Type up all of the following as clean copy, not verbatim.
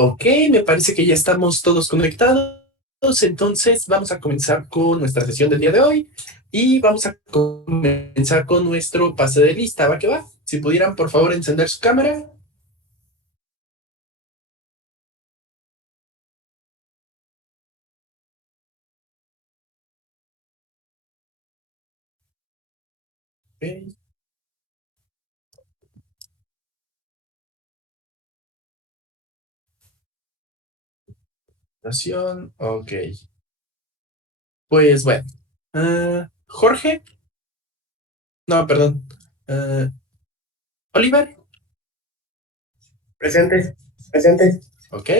Ok, me parece que ya estamos todos conectados, entonces vamos a comenzar con nuestra sesión del día de hoy y vamos a comenzar con nuestro pase de lista, ¿va que va? Si pudieran, por favor, encender su cámara. Ok, presentación, ok. Pues bueno, Jorge, no, perdón, ah, Oliver, Presente, presente, ok,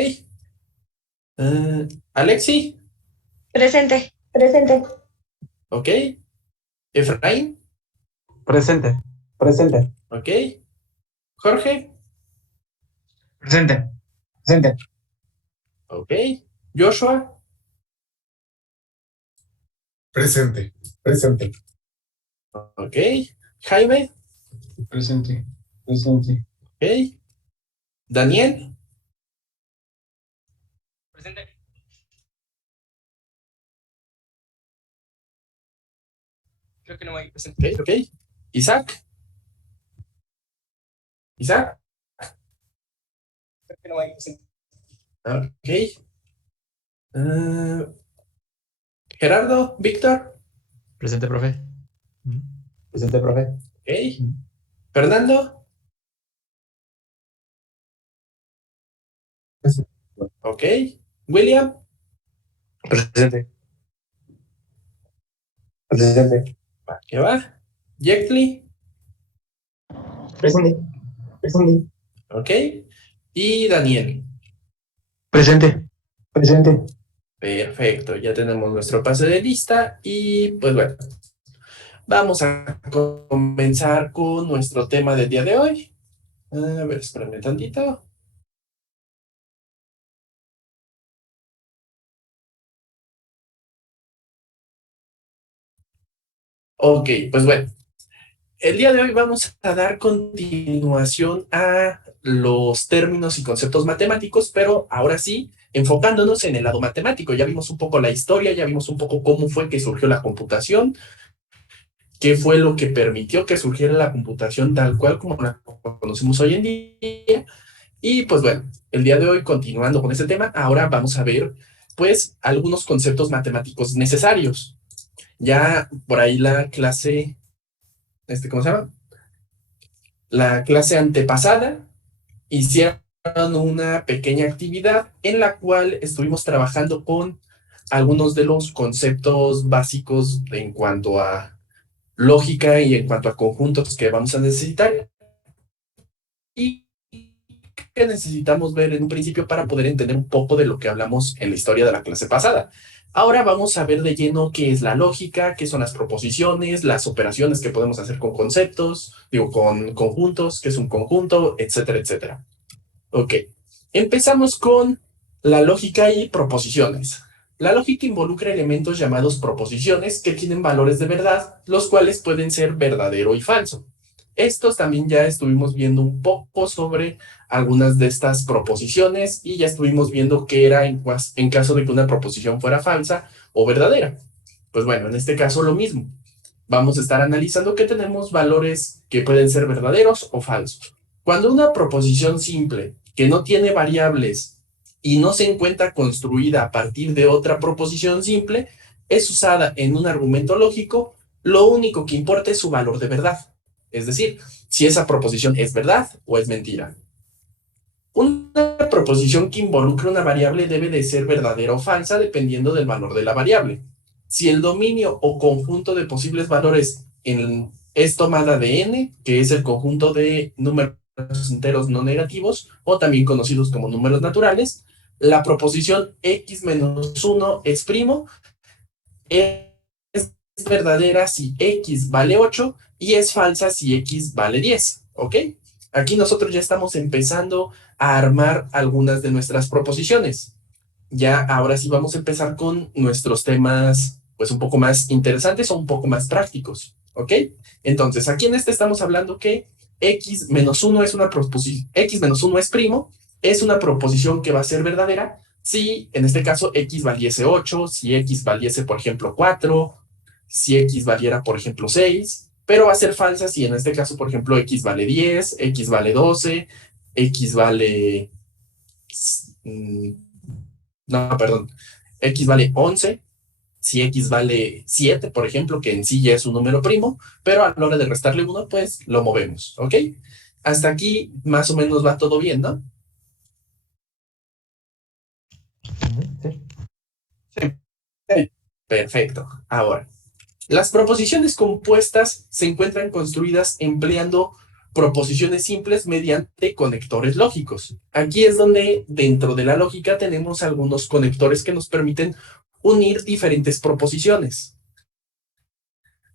Alexi, Presente. presente, ok, Efraín, presente, presente, ok, Jorge, presente, presente, ok, Joshua, presente, presente, ok, Jaime, presente, presente, ok, Daniel, Presente. Creo que no hay presente. ok, ok, Isaac, Isaac, Creo que no hay presente. ok, ah, Gerardo, Víctor, Presente, profe. presente, profe. ok, Fernando, Presente, ok, William, presente, presente, va, que va, Jackley, presente, presente, ok, y Daniel. presente, presente. Perfecto, ya tenemos nuestro pase de lista y pues bueno, vamos a comenzar con nuestro tema del día de hoy. A ver, espérame tantito. Ok, pues bueno, el día de hoy vamos a dar continuación a los términos y conceptos matemáticos, pero ahora sí, enfocándonos en el lado matemático. Ya vimos un poco la historia, ya vimos un poco cómo fue que surgió la computación, qué fue lo que permitió que surgiera la computación tal cual como la conocemos hoy en día. Y pues bueno, el día de hoy, continuando con este tema, ahora vamos a ver pues algunos conceptos matemáticos necesarios. Ya por ahí la clase, ¿cómo se llama? La clase antepasada hicieron una pequeña actividad en la cual estuvimos trabajando con algunos de los conceptos básicos en cuanto a lógica y en cuanto a conjuntos que vamos a necesitar y que necesitamos ver en un principio para poder entender un poco de lo que hablamos en la historia de la clase pasada. Ahora vamos a ver de lleno qué es la lógica, qué son las proposiciones, las operaciones que podemos hacer con conceptos, digo, con conjuntos, qué es un conjunto, etcétera, etcétera. Ok, empezamos con la lógica y proposiciones. La lógica involucra elementos llamados proposiciones que tienen valores de verdad, los cuales pueden ser verdadero y falso. Estos también ya estuvimos viendo un poco sobre algunas de estas proposiciones y ya estuvimos viendo qué era en caso de que una proposición fuera falsa o verdadera. Pues bueno, en este caso lo mismo. Vamos a estar analizando que tenemos valores que pueden ser verdaderos o falsos. Cuando una proposición simple que no tiene variables y no se encuentra construida a partir de otra proposición simple es usada en un argumento lógico, lo único que importa es su valor de verdad. Es decir, si esa proposición es verdad o es mentira. Una proposición que involucre una variable debe de ser verdadera o falsa dependiendo del valor de la variable. Si el dominio o conjunto de posibles valores es tomada de n, que es el conjunto de números enteros no negativos, o también conocidos como números naturales, la proposición x menos 1 es primo, es verdadera si x vale 8 y es falsa si x vale 10, ¿ok? Aquí nosotros ya estamos empezando a armar algunas de nuestras proposiciones. Ya ahora sí vamos a empezar con nuestros temas pues un poco más interesantes o un poco más prácticos, ¿ok? Entonces, aquí en este estamos hablando que x menos 1 es una proposición, x menos 1 es primo es una proposición que va a ser verdadera si, en este caso, x valiese 8, si x valiese, por ejemplo, 4, si x valiera, por ejemplo, 6, pero va a ser falsa si en este caso, por ejemplo, x vale 10, x vale 12, x vale... mm, no, perdón, x vale 11, si x vale 7, por ejemplo, que en sí ya es un número primo, pero a la hora de restarle 1, pues lo movemos, ¿ok? Hasta aquí más o menos va todo bien, ¿no? Sí. Sí. Perfecto. Ahora, las proposiciones compuestas se encuentran construidas empleando proposiciones simples mediante conectores lógicos. Aquí es donde dentro de la lógica tenemos algunos conectores que nos permiten unir diferentes proposiciones.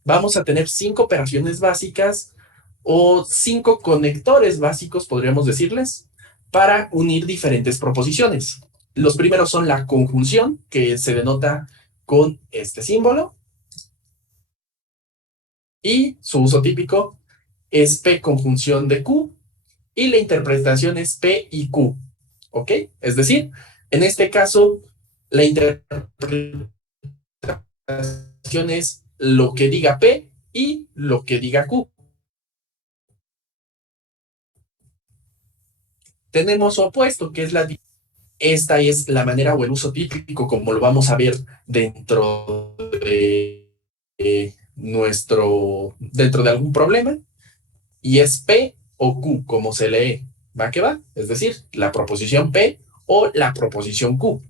Vamos a tener 5 operaciones básicas o 5 conectores básicos, podríamos decirles, para unir diferentes proposiciones. Los primeros son la conjunción, que se denota con este símbolo, y su uso típico es P conjunción de Q, y la interpretación es P y Q, ¿ok? Es decir, en este caso, la interpretación es lo que diga P y lo que diga Q. Tenemos opuesto, que es esta es la manera o el uso típico, como lo vamos a ver dentro de dentro de algún problema, y es P o Q, como se lee, va que va, es decir, la proposición P o la proposición Q.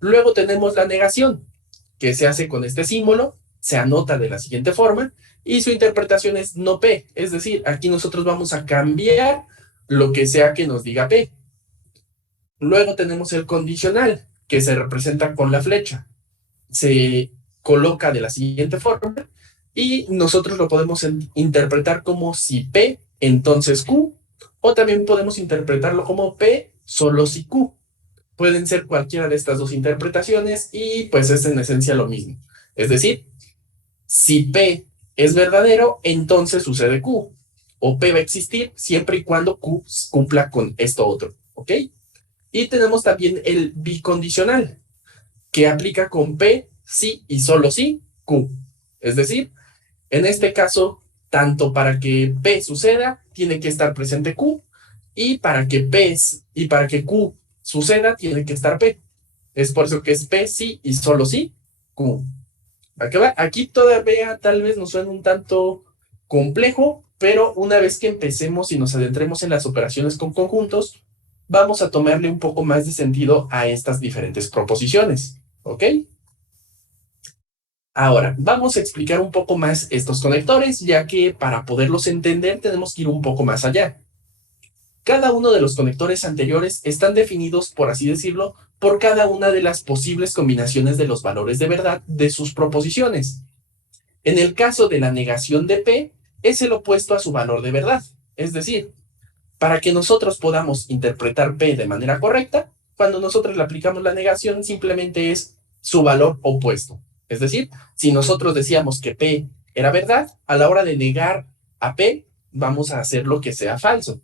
Luego tenemos la negación, que se hace con este símbolo, se anota de la siguiente forma, y su interpretación es no P, es decir, aquí nosotros vamos a cambiar lo que sea que nos diga P. Luego tenemos el condicional, que se representa con la flecha. Se coloca de la siguiente forma y nosotros lo podemos interpretar como si P, entonces Q, o también podemos interpretarlo como P, solo si Q. Pueden ser cualquiera de estas dos interpretaciones y pues es en esencia lo mismo. Es decir, si P es verdadero, entonces sucede Q. O P va a existir siempre y cuando Q cumpla con esto otro. ¿Ok? Y tenemos también el bicondicional, que aplica con P, sí y solo sí, Q. Es decir, en este caso, tanto para que P suceda, tiene que estar presente Q, y para que y para que Q suceda, tiene que estar P. Es por eso que es P, sí y solo sí, Q. Aquí todavía tal vez nos suene un tanto complejo, pero una vez que empecemos y nos adentremos en las operaciones con conjuntos, vamos a tomarle un poco más de sentido a estas diferentes proposiciones, ¿ok? Ahora, vamos a explicar un poco más estos conectores, ya que para poderlos entender tenemos que ir un poco más allá. Cada uno de los conectores anteriores están definidos, por así decirlo, por cada una de las posibles combinaciones de los valores de verdad de sus proposiciones. En el caso de la negación de P, es el opuesto a su valor de verdad. Es decir, para que nosotros podamos interpretar P de manera correcta, cuando nosotros le aplicamos la negación, simplemente es su valor opuesto. Es decir, si nosotros decíamos que P era verdad, a la hora de negar a P, vamos a hacer lo que sea falso.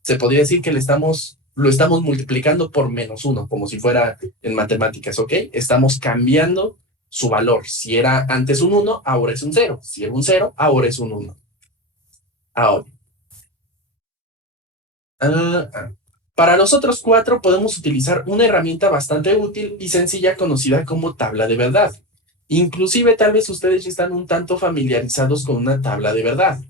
Se podría decir que lo estamos multiplicando por -1, como si fuera en matemáticas, ¿ok? Estamos cambiando su valor. Si era antes un 1, ahora es un 0. Si era un 0, ahora es un 1. Ahora, para los otros 4 podemos utilizar una herramienta bastante útil y sencilla conocida como tabla de verdad. Inclusive tal vez ustedes ya están un tanto familiarizados con una tabla de verdad.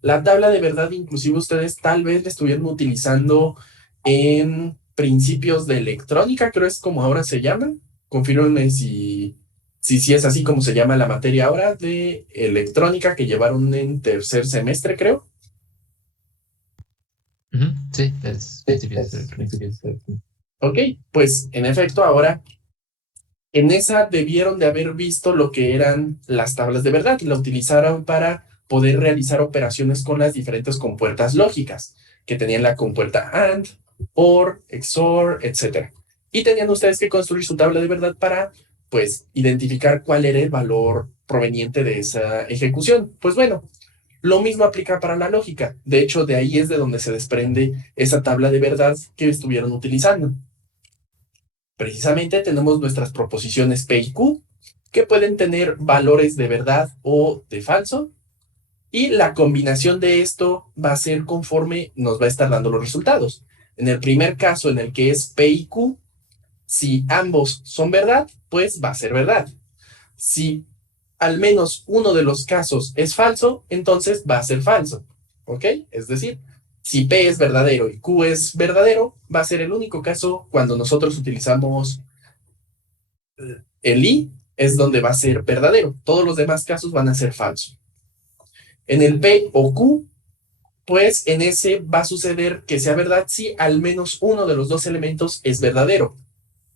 La tabla de verdad inclusive ustedes tal vez la estuvieron utilizando en principios de electrónica, creo es como ahora se llama. Confírmenme si es así como se llama la materia ahora de electrónica que llevaron en tercer semestre, creo. Sí, es principios de Ok, pues en efecto ahora en esa debieron de haber visto lo que eran las tablas de verdad y la utilizaron para poder realizar operaciones con las diferentes compuertas lógicas que tenían la compuerta AND, OR, XOR, etc. Y tenían ustedes que construir su tabla de verdad para, pues, identificar cuál era el valor proveniente de esa ejecución. Pues bueno, Lo mismo aplica para la lógica. De hecho, de ahí es de donde se desprende esa tabla de verdad que estuvieron utilizando. Precisamente tenemos nuestras proposiciones P y Q, que pueden tener valores de verdad o de falso, y la combinación de esto va a ser conforme nos va a estar dando los resultados. En el primer caso, en el que es P y Q, si ambos son verdad, pues va a ser verdad. Si al menos uno de los casos es falso, entonces va a ser falso. ¿Ok? Es decir, si P es verdadero y Q es verdadero, va a ser el único caso cuando nosotros utilizamos el I, es donde va a ser verdadero. Todos los demás casos van a ser falsos. En el P o Q, pues en ese va a suceder que sea verdad si al menos uno de los dos elementos es verdadero.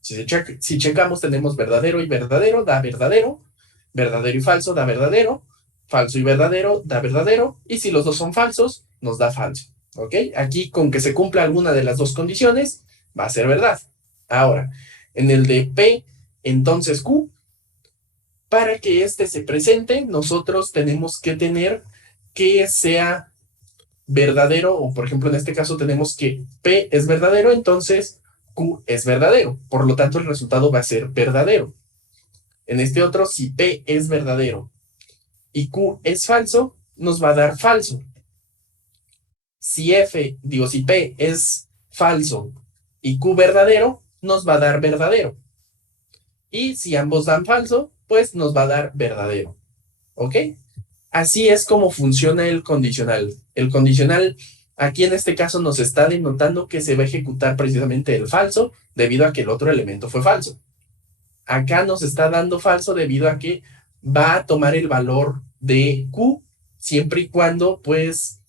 Si checamos, tenemos verdadero y verdadero, da verdadero, verdadero y falso da verdadero, falso y verdadero da verdadero, y si los dos son falsos, nos da falso. ¿Ok? Aquí, con que se cumpla alguna de las dos condiciones, va a ser verdad. Ahora, en el de P, entonces Q, para que este se presente, nosotros tenemos que tener que sea verdadero, o por ejemplo, en este caso tenemos que P es verdadero, entonces Q es verdadero. Por lo tanto, el resultado va a ser verdadero. En este otro, si P es verdadero y Q es falso, nos va a dar falso. Si si P es falso y Q verdadero, nos va a dar verdadero. Y si ambos dan falso, pues nos va a dar verdadero. ¿Ok? Así es como funciona el condicional. El condicional, aquí en este caso, nos está denotando que se va a ejecutar precisamente el falso debido a que el otro elemento fue falso. Acá nos está dando falso debido a que va a tomar el valor de Q siempre y cuando, pues,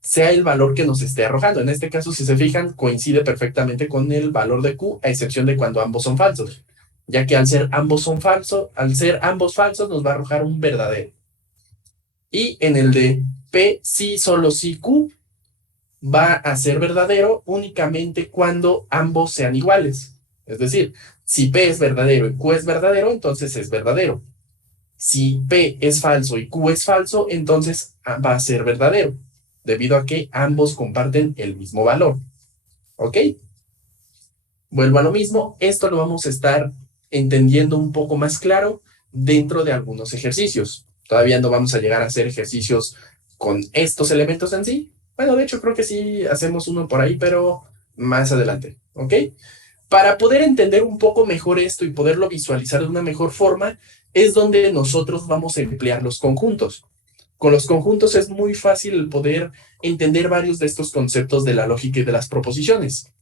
sea el valor que nos esté arrojando. En este caso, si se fijan, coincide perfectamente con el valor de Q, a excepción de cuando ambos son falsos, ya que al ser ambos falsos, nos va a arrojar un verdadero. Y en el de P, sí, solo si Q va a ser verdadero únicamente cuando ambos sean iguales. Es decir, si P es verdadero y Q es verdadero, entonces es verdadero. Si P es falso y Q es falso, entonces va a ser verdadero, debido a que ambos comparten el mismo valor. ¿Ok? Vuelvo a lo mismo, esto lo vamos a estar entendiendo un poco más claro dentro de algunos ejercicios. Todavía no vamos a llegar a hacer ejercicios con estos elementos en sí. Bueno, de hecho creo que sí hacemos uno por ahí, pero más adelante, ¿ok? Para poder entender un poco mejor esto y poderlo visualizar de una mejor forma, es donde nosotros vamos a emplear los conjuntos. Con los conjuntos es muy fácil el poder entender varios de estos conceptos de la lógica y de las proposiciones.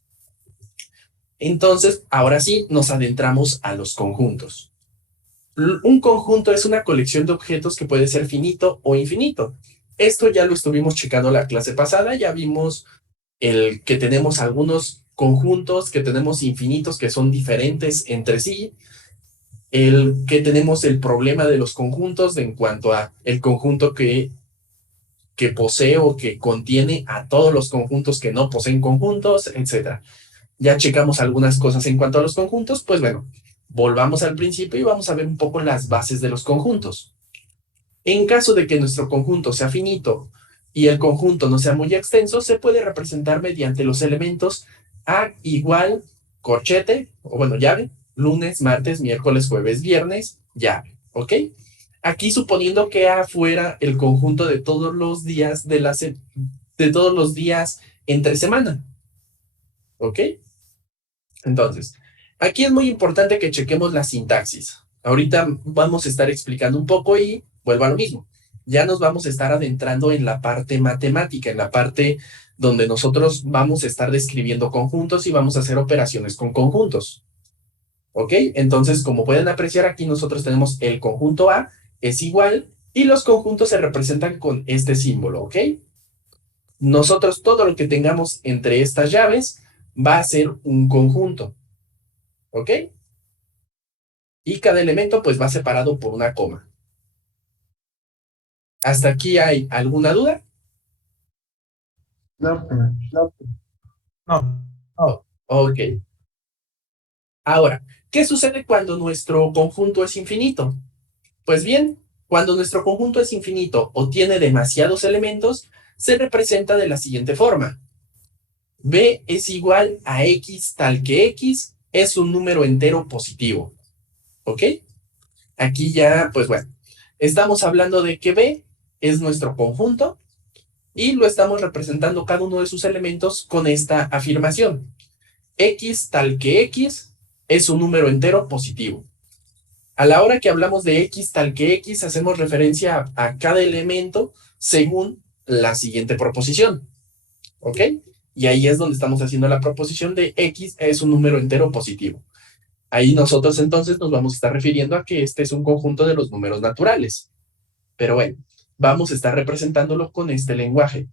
Entonces, ahora sí, nos adentramos a los conjuntos. Un conjunto es una colección de objetos que puede ser finito o infinito. Esto ya lo estuvimos checando la clase pasada, ya vimos el que tenemos algunos conjuntos, que tenemos infinitos que son diferentes entre sí, el que tenemos el problema de los conjuntos en cuanto a el conjunto que posee o que contiene a todos los conjuntos que no poseen conjuntos, etc. Ya checamos algunas cosas en cuanto a los conjuntos, pues bueno, volvamos al principio y vamos a ver un poco las bases de los conjuntos. En caso de que nuestro conjunto sea finito y el conjunto no sea muy extenso, se puede representar mediante los elementos A igual, corchete, o bueno, llave, lunes, martes, miércoles, jueves, viernes, llave, ¿ok? Aquí suponiendo que A fuera el conjunto de todos los días de todos los días entre semana, ¿ok? Entonces, aquí es muy importante que chequemos la sintaxis. Ahorita vamos a estar explicando un poco y vuelvo a lo mismo. Ya nos vamos a estar adentrando en la parte matemática, en la parte donde nosotros vamos a estar describiendo conjuntos y vamos a hacer operaciones con conjuntos. ¿Ok? Entonces, como pueden apreciar, aquí nosotros tenemos el conjunto A es igual y los conjuntos se representan con este símbolo, ¿ok? Nosotros todo lo que tengamos entre estas llaves va a ser un conjunto. ¿Ok? Y cada elemento pues va separado por una coma. ¿Hasta aquí hay alguna duda? No, no. No. Oh, ok. Ahora, ¿qué sucede cuando nuestro conjunto es infinito? Pues bien, Cuando nuestro conjunto es infinito o tiene demasiados elementos, se representa de la siguiente forma. B es igual a X tal que X es un número entero positivo. ¿Ok? Aquí ya, pues bueno, estamos hablando de que B es nuestro conjunto y lo estamos representando cada uno de sus elementos con esta afirmación. X tal que X es un número entero positivo. A la hora que hablamos de X tal que X, hacemos referencia a cada elemento según la siguiente proposición. ¿Ok? Y ahí es donde estamos haciendo la proposición de X es un número entero positivo. Ahí nosotros entonces nos vamos a estar refiriendo a que este es un conjunto de los números naturales. Pero bueno, vamos a estar representándolo con este lenguaje.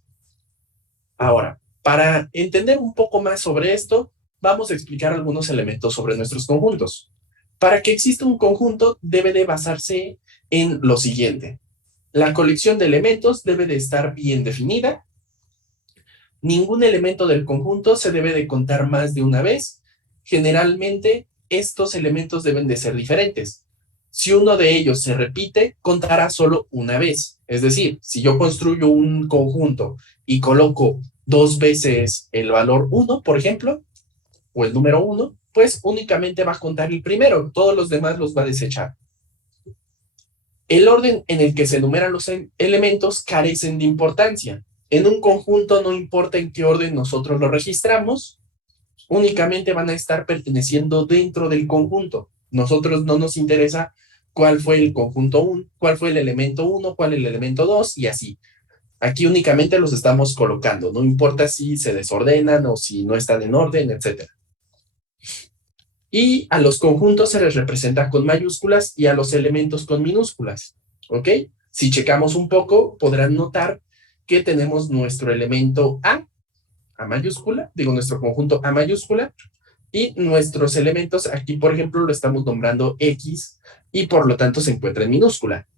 Ahora, para entender un poco más sobre esto, vamos a explicar algunos elementos sobre nuestros conjuntos. Para que exista un conjunto, debe de basarse en lo siguiente. La colección de elementos debe de estar bien definida. Ningún elemento del conjunto se debe de contar más de una vez. Generalmente, estos elementos deben de ser diferentes. Si uno de ellos se repite, contará solo una vez. Es decir, si yo construyo un conjunto y coloco 2 veces el valor 1, por ejemplo, o el número 1, pues únicamente va a contar el primero. Todos los demás los va a desechar. El orden en el que se enumeran los elementos carecen de importancia. En un conjunto no importa en qué orden nosotros lo registramos, únicamente van a estar perteneciendo dentro del conjunto. Nosotros no nos interesa cuál fue el conjunto 1, cuál fue el elemento 1, cuál el elemento 2 y así. Aquí únicamente los estamos colocando, no importa si se desordenan o si no están en orden, etc. Y a los conjuntos se les representa con mayúsculas y a los elementos con minúsculas, ¿ok? Si checamos un poco, podrán notar que tenemos nuestro elemento A mayúscula, digo nuestro conjunto A mayúscula, y nuestros elementos, aquí por ejemplo lo estamos nombrando X, y por lo tanto se encuentra en minúscula.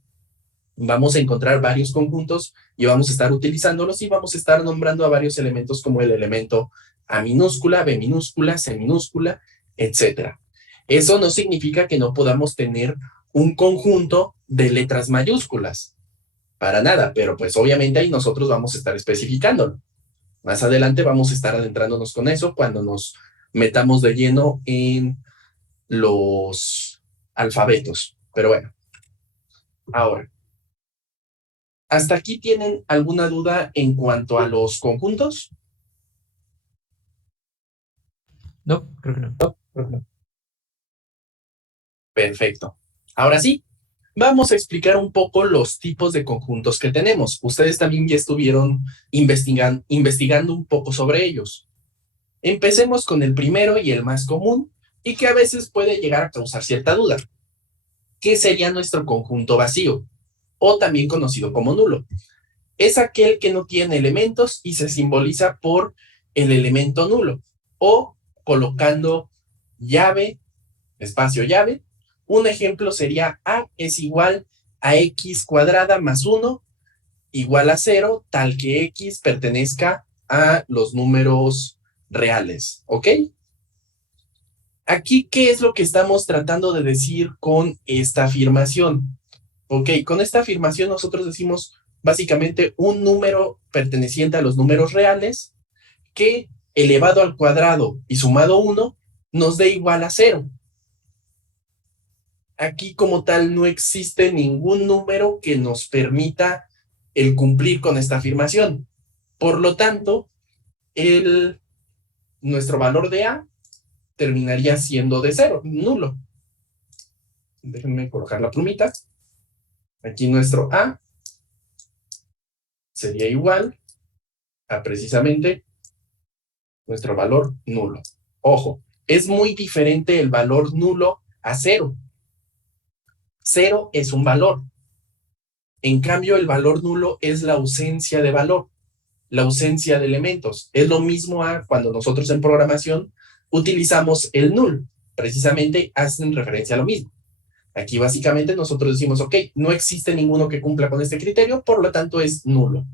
Vamos a encontrar varios conjuntos y vamos a estar utilizándolos y vamos a estar nombrando a varios elementos como el elemento A minúscula, B minúscula, C minúscula, etc. Eso no significa que no podamos tener un conjunto de letras mayúsculas, para nada, pero pues obviamente ahí nosotros vamos a estar especificándolo. Más adelante vamos a estar adentrándonos con eso cuando nos metamos de lleno en los alfabetos. Pero bueno, ahora, ¿hasta aquí tienen alguna duda en cuanto a los conjuntos? No, creo que no. Perfecto. Ahora sí, vamos a explicar un poco los tipos de conjuntos que tenemos. Ustedes también ya estuvieron investigando un poco sobre ellos. Empecemos con el primero y el más común, y que a veces puede llegar a causar cierta duda. ¿Qué sería nuestro conjunto vacío? O también conocido como nulo. Es aquel que no tiene elementos y se simboliza por el elemento nulo. O colocando llave, espacio llave. Un ejemplo sería A es igual a X cuadrada más 1 igual a 0, tal que X pertenezca a los números reales, ¿ok? Aquí, ¿qué es lo que estamos tratando de decir con esta afirmación? Ok, con esta afirmación nosotros decimos básicamente un número perteneciente a los números reales que elevado al cuadrado y sumado 1 nos dé igual a 0. Aquí como tal no existe ningún número que nos permita el cumplir con esta afirmación. Por lo tanto, nuestro valor de A terminaría siendo de 0, nulo. Déjenme colocar la plumita. Aquí nuestro A sería igual a precisamente nuestro valor nulo. Ojo, es muy diferente el valor nulo a 0. 0 es un valor. En cambio, el valor nulo es la ausencia de valor, la ausencia de elementos. Es lo mismo a cuando nosotros en programación utilizamos el null. Precisamente hacen referencia a lo mismo. Aquí básicamente nosotros decimos, ok, no existe ninguno que cumpla con este criterio, por lo tanto es nulo.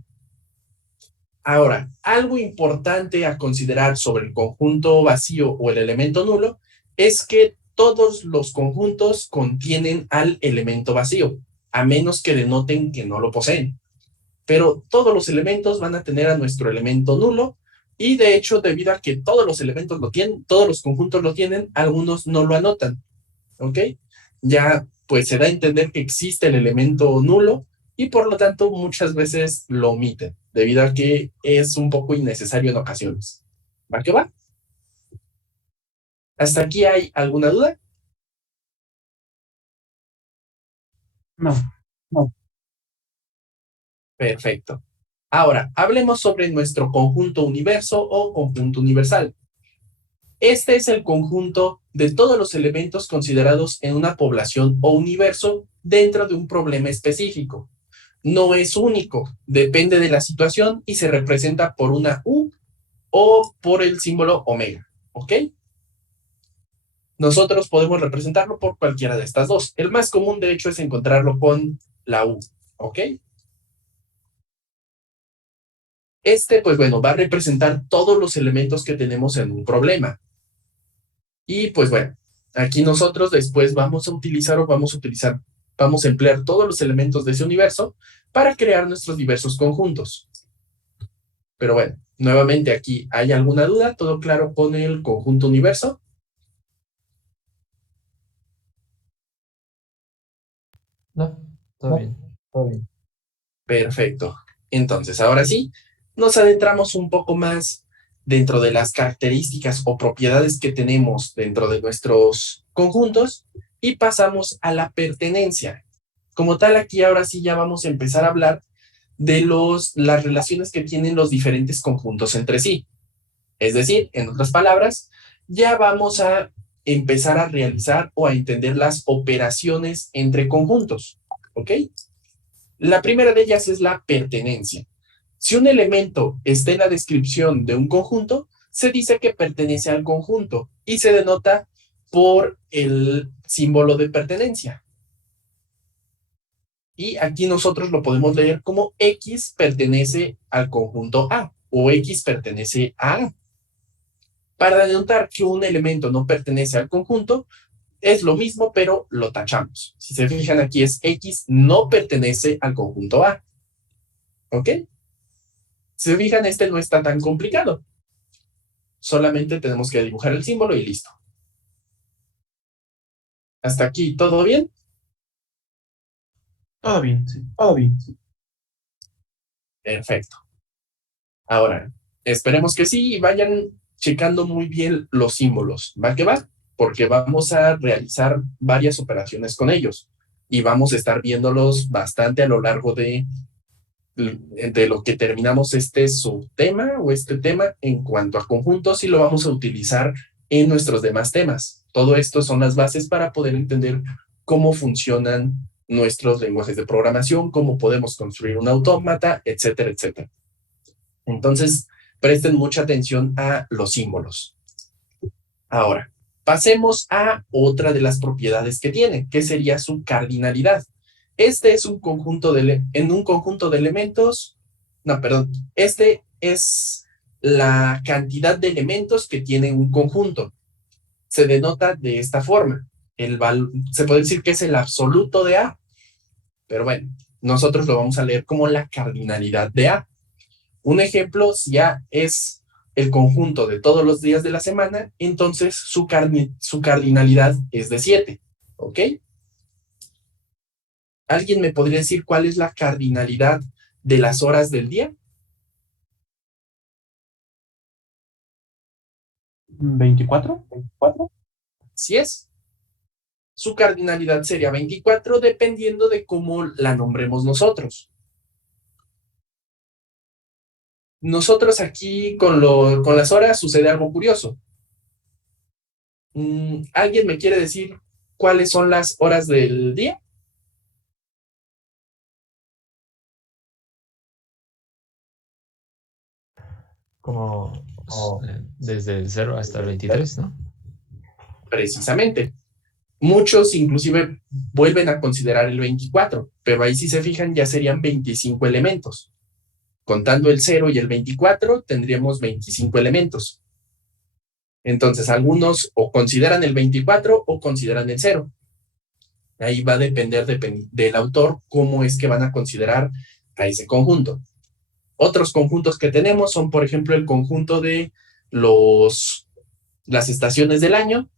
Ahora, algo importante a considerar sobre el conjunto vacío o el elemento nulo es que todos los conjuntos contienen al elemento vacío. a menos que denoten que no lo poseen. Pero todos los elementos van a tener a nuestro elemento nulo, y de hecho, debido a que todos los elementos lo tienen, todos los conjuntos lo tienen, algunos no lo anotan, ¿ok? Ya pues se da a entender que existe el elemento nulo, y por lo tanto muchas veces lo omiten, debido a que es un poco innecesario en ocasiones. ¿Va que va? ¿Hasta aquí hay alguna duda? No. Perfecto. Ahora, hablemos sobre nuestro conjunto universo o conjunto universal. Este es el conjunto de todos los elementos considerados en una población o universo dentro de un problema específico. No es único, depende de la situación y se representa por una U o por el símbolo omega, ¿ok? Nosotros podemos representarlo por cualquiera de estas dos. El más común, de hecho, es encontrarlo con la U, ¿ok? Pues bueno, va a representar todos los elementos que tenemos en un problema. Y pues bueno, aquí nosotros después vamos a emplear todos los elementos de ese universo para crear nuestros diversos conjuntos. Pero bueno, nuevamente aquí, ¿hay alguna duda? ¿Todo claro con el conjunto universo? No, todo bien. Todo bien. Perfecto. Entonces, ahora sí, nos adentramos un poco más dentro de las características o propiedades que tenemos dentro de nuestros conjuntos y pasamos a la pertenencia. Como tal, aquí ahora sí ya vamos a empezar a hablar de las relaciones que tienen los diferentes conjuntos entre sí. Es decir, en otras palabras, ya vamos a empezar a realizar o a entender las operaciones entre conjuntos, ¿ok? La primera de ellas es la pertenencia. Si un elemento está en la descripción de un conjunto, se dice que pertenece al conjunto y se denota por el símbolo de pertenencia. Y aquí nosotros lo podemos leer como X pertenece al conjunto A o X pertenece a A. Para denotar que un elemento no pertenece al conjunto, es lo mismo, pero lo tachamos. Si se fijan aquí es X no pertenece al conjunto A. ¿Ok? Si se fijan, este no está tan complicado. Solamente tenemos que dibujar el símbolo y listo. ¿Hasta aquí todo bien? Todo bien, sí. Todo bien, sí. Perfecto. Ahora, esperemos que sí y vayan checando muy bien los símbolos. ¿Va que va? Porque vamos a realizar varias operaciones con ellos y vamos a estar viéndolos bastante a lo largo de lo que terminamos este subtema o este tema en cuanto a conjuntos, y lo vamos a utilizar en nuestros demás temas. Todo esto son las bases para poder entender cómo funcionan nuestros lenguajes de programación, cómo podemos construir un autómata, etcétera, etcétera. Entonces, presten mucha atención a los símbolos. Ahora, pasemos a otra de las propiedades que tiene, que sería su cardinalidad. Este es un conjunto en un conjunto de elementos, no, perdón, este es la cantidad de elementos que tiene un conjunto. Se denota de esta forma. Se puede decir que es el absoluto de A, pero bueno, nosotros lo vamos a leer como la cardinalidad de A. Un ejemplo, si A es el conjunto de todos los días de la semana, entonces su cardinalidad es de 7, ¿ok? ¿Alguien me podría decir cuál es la cardinalidad de las horas del día? 24. 24. Si es. Su cardinalidad sería 24 dependiendo de cómo la nombremos nosotros. Nosotros aquí con las horas sucede algo curioso. ¿Alguien me quiere decir cuáles son las horas del día? Como desde el 0 hasta el 23, ¿no? Precisamente. Muchos inclusive vuelven a considerar el 24, pero ahí si se fijan ya serían 25 elementos. Contando el 0 y el 24 tendríamos 25 elementos. Entonces algunos o consideran el 24 o consideran el 0. Ahí va a depender del autor cómo es que van a considerar a ese conjunto. Otros conjuntos que tenemos son, por ejemplo, el conjunto de las estaciones del año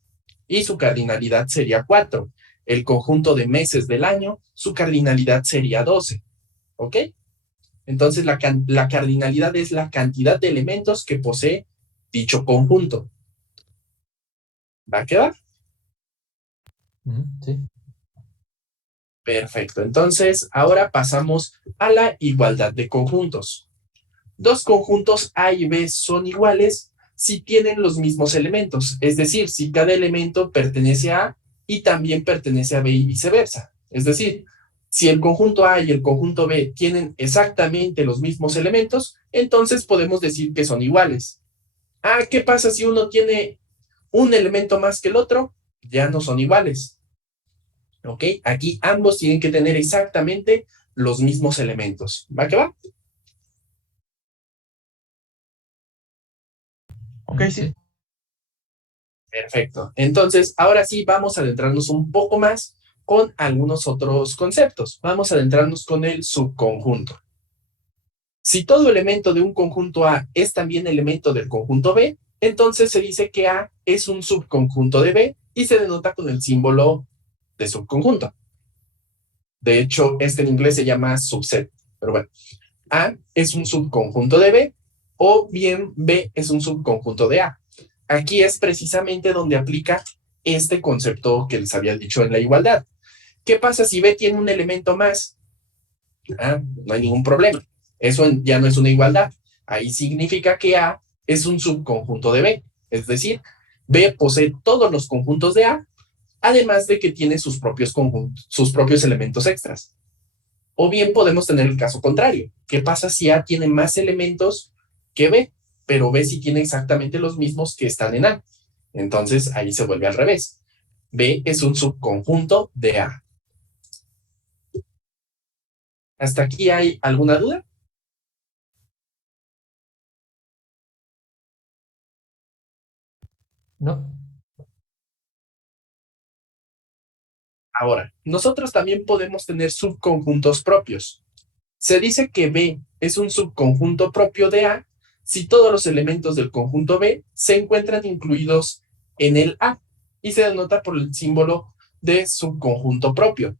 y su cardinalidad sería 4. El conjunto de meses del año, su cardinalidad sería 12. ¿Ok? Entonces, la cardinalidad es la cantidad de elementos que posee dicho conjunto. ¿Va a quedar? Sí. Perfecto. Entonces, ahora pasamos a la igualdad de conjuntos. Dos conjuntos A y B son iguales si tienen los mismos elementos, es decir, si cada elemento pertenece a A y también pertenece a B y viceversa. Es decir, si el conjunto A y el conjunto B tienen exactamente los mismos elementos, entonces podemos decir que son iguales. Ah, ¿qué pasa si uno tiene un elemento más que el otro? Ya no son iguales. ¿Ok? Aquí ambos tienen que tener exactamente los mismos elementos. ¿Va que va? Ok, sí. Perfecto. Entonces, ahora sí vamos a adentrarnos un poco más con algunos otros conceptos. Vamos a adentrarnos con el subconjunto. Si todo elemento de un conjunto A es también elemento del conjunto B, entonces se dice que A es un subconjunto de B y se denota con el símbolo de subconjunto. De hecho, este en inglés se llama subset, pero bueno. A es un subconjunto de B o bien B es un subconjunto de A. Aquí es precisamente donde aplica este concepto que les había dicho en la igualdad. ¿Qué pasa si B tiene un elemento más? Ah, no hay ningún problema. Eso ya no es una igualdad. Ahí significa que A es un subconjunto de B. Es decir, B posee todos los conjuntos de A, además de que tiene sus propios conjuntos, sus propios elementos extras. O bien podemos tener el caso contrario. ¿Qué pasa si A tiene más elementos que B, pero B sí tiene exactamente los mismos que están en A? Entonces ahí se vuelve al revés. B es un subconjunto de A. ¿Hasta aquí hay alguna duda? No. Ahora, nosotros también podemos tener subconjuntos propios. Se dice que B es un subconjunto propio de A si todos los elementos del conjunto B se encuentran incluidos en el A y se denota por el símbolo de subconjunto propio.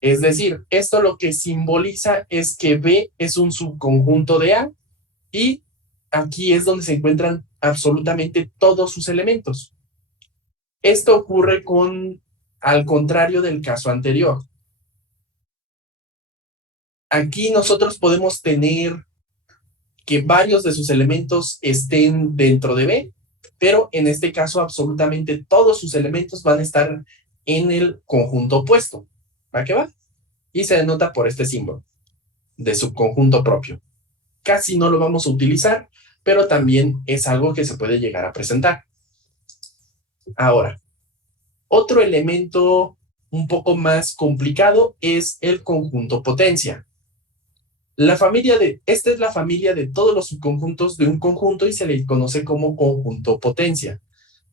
Es decir, esto lo que simboliza es que B es un subconjunto de A y aquí es donde se encuentran absolutamente todos sus elementos. Esto ocurre al contrario del caso anterior. Aquí nosotros podemos tener que varios de sus elementos estén dentro de B, pero en este caso absolutamente todos sus elementos van a estar en el conjunto opuesto. ¿Va que va? Y se denota por este símbolo de subconjunto propio. Casi no lo vamos a utilizar, pero también es algo que se puede llegar a presentar. Ahora, otro elemento un poco más complicado es el conjunto potencia. Esta es la familia de todos los subconjuntos de un conjunto y se le conoce como conjunto potencia.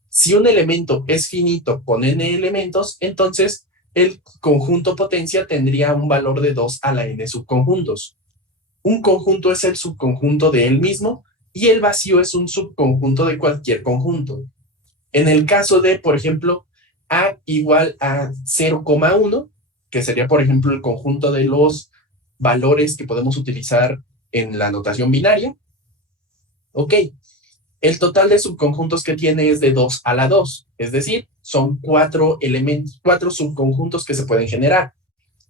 Si un elemento es finito con n elementos, entonces el conjunto potencia tendría un valor de 2 a la n subconjuntos. Un conjunto es el subconjunto de él mismo y el vacío es un subconjunto de cualquier conjunto. En el caso de, por ejemplo, A igual a 0,1, que sería, por ejemplo, el conjunto de los valores que podemos utilizar en la notación binaria. Ok, el total de subconjuntos que tiene es de 2 a la 2, es decir, son 4 elementos, 4 subconjuntos que se pueden generar,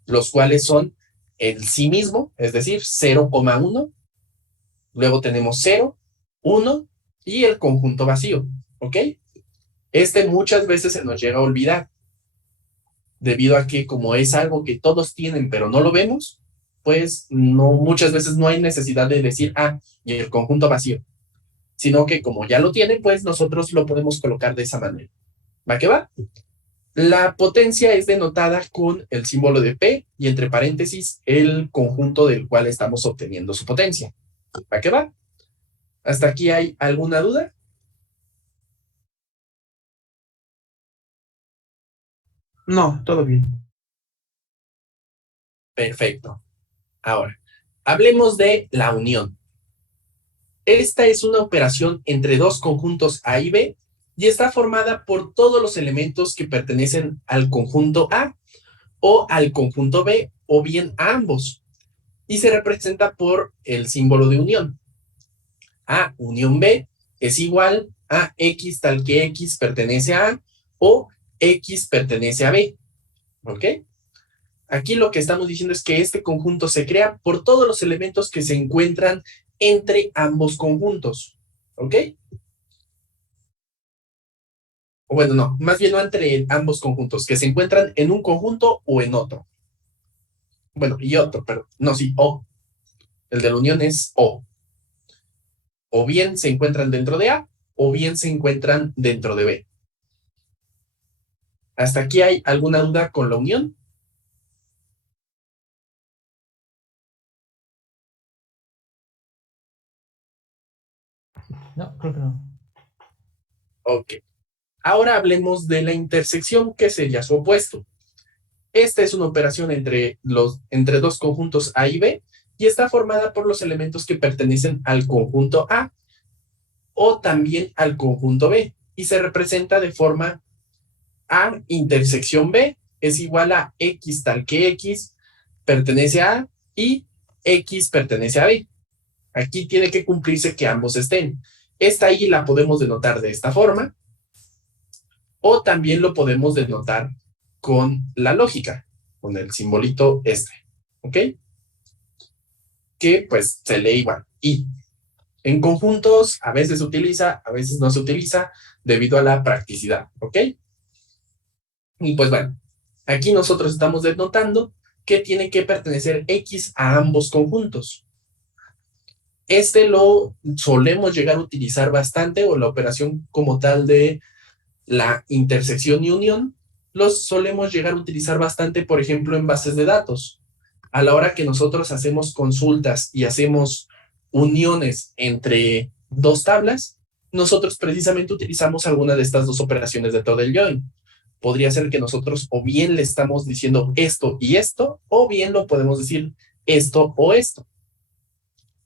los cuales son el sí mismo, es decir, 0,1, luego tenemos 0, 1 y el conjunto vacío, ¿ok? Este muchas veces se nos llega a olvidar, debido a que como es algo que todos tienen pero no lo vemos, pues no, muchas veces no hay necesidad de decir, y el conjunto vacío, sino que como ya lo tienen, pues nosotros lo podemos colocar de esa manera. ¿Va que va? La potencia es denotada con el símbolo de P y entre paréntesis el conjunto del cual estamos obteniendo su potencia. ¿Va que va? ¿Hasta aquí hay alguna duda? No, todo bien. Perfecto. Ahora, hablemos de la unión. Esta es una operación entre dos conjuntos A y B y está formada por todos los elementos que pertenecen al conjunto A o al conjunto B o bien a ambos y se representa por el símbolo de unión. A unión B es igual a X tal que X pertenece a A o X pertenece a B. ¿Ok? Aquí lo que estamos diciendo es que este conjunto se crea por todos los elementos que se encuentran entre ambos conjuntos. ¿Ok? O bueno, no, más bien no entre ambos conjuntos, que se encuentran en un conjunto o en otro. Bueno, y otro, pero no, sí, O. El de la unión es O. O bien se encuentran dentro de A, o bien se encuentran dentro de B. ¿Hasta aquí hay alguna duda con la unión? No, creo que no. Ok. Ahora hablemos de la intersección, que sería su opuesto. Esta es una operación entre dos conjuntos A y B y está formada por los elementos que pertenecen al conjunto A o también al conjunto B y se representa de forma A intersección B es igual a X tal que X pertenece a A y X pertenece a B. Aquí tiene que cumplirse que ambos estén. Esta Y la podemos denotar de esta forma o también lo podemos denotar con la lógica, con el simbolito este, ¿ok? Que pues se lee igual, Y. En conjuntos a veces se utiliza, a veces no se utiliza debido a la practicidad, ¿ok? Y pues bueno, aquí nosotros estamos denotando que tiene que pertenecer X a ambos conjuntos. Este lo solemos llegar a utilizar bastante, o la operación como tal de la intersección y unión, los solemos llegar a utilizar bastante, por ejemplo, en bases de datos. A la hora que nosotros hacemos consultas y hacemos uniones entre dos tablas, nosotros precisamente utilizamos alguna de estas dos operaciones de todo el join. Podría ser que nosotros o bien le estamos diciendo esto y esto, o bien lo podemos decir esto o esto.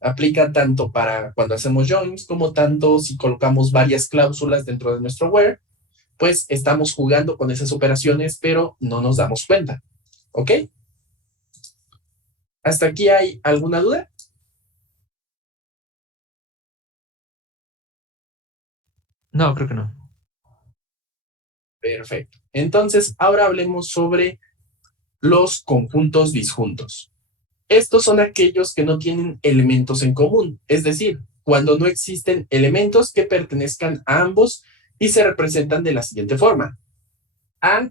Aplica tanto para cuando hacemos joins, como tanto si colocamos varias cláusulas dentro de nuestro where, pues estamos jugando con esas operaciones, pero no nos damos cuenta. ¿Ok? ¿Hasta aquí hay alguna duda? No, creo que no. Perfecto. Entonces, ahora hablemos sobre los conjuntos disjuntos. Estos son aquellos que no tienen elementos en común, es decir, cuando no existen elementos que pertenezcan a ambos y se representan de la siguiente forma. A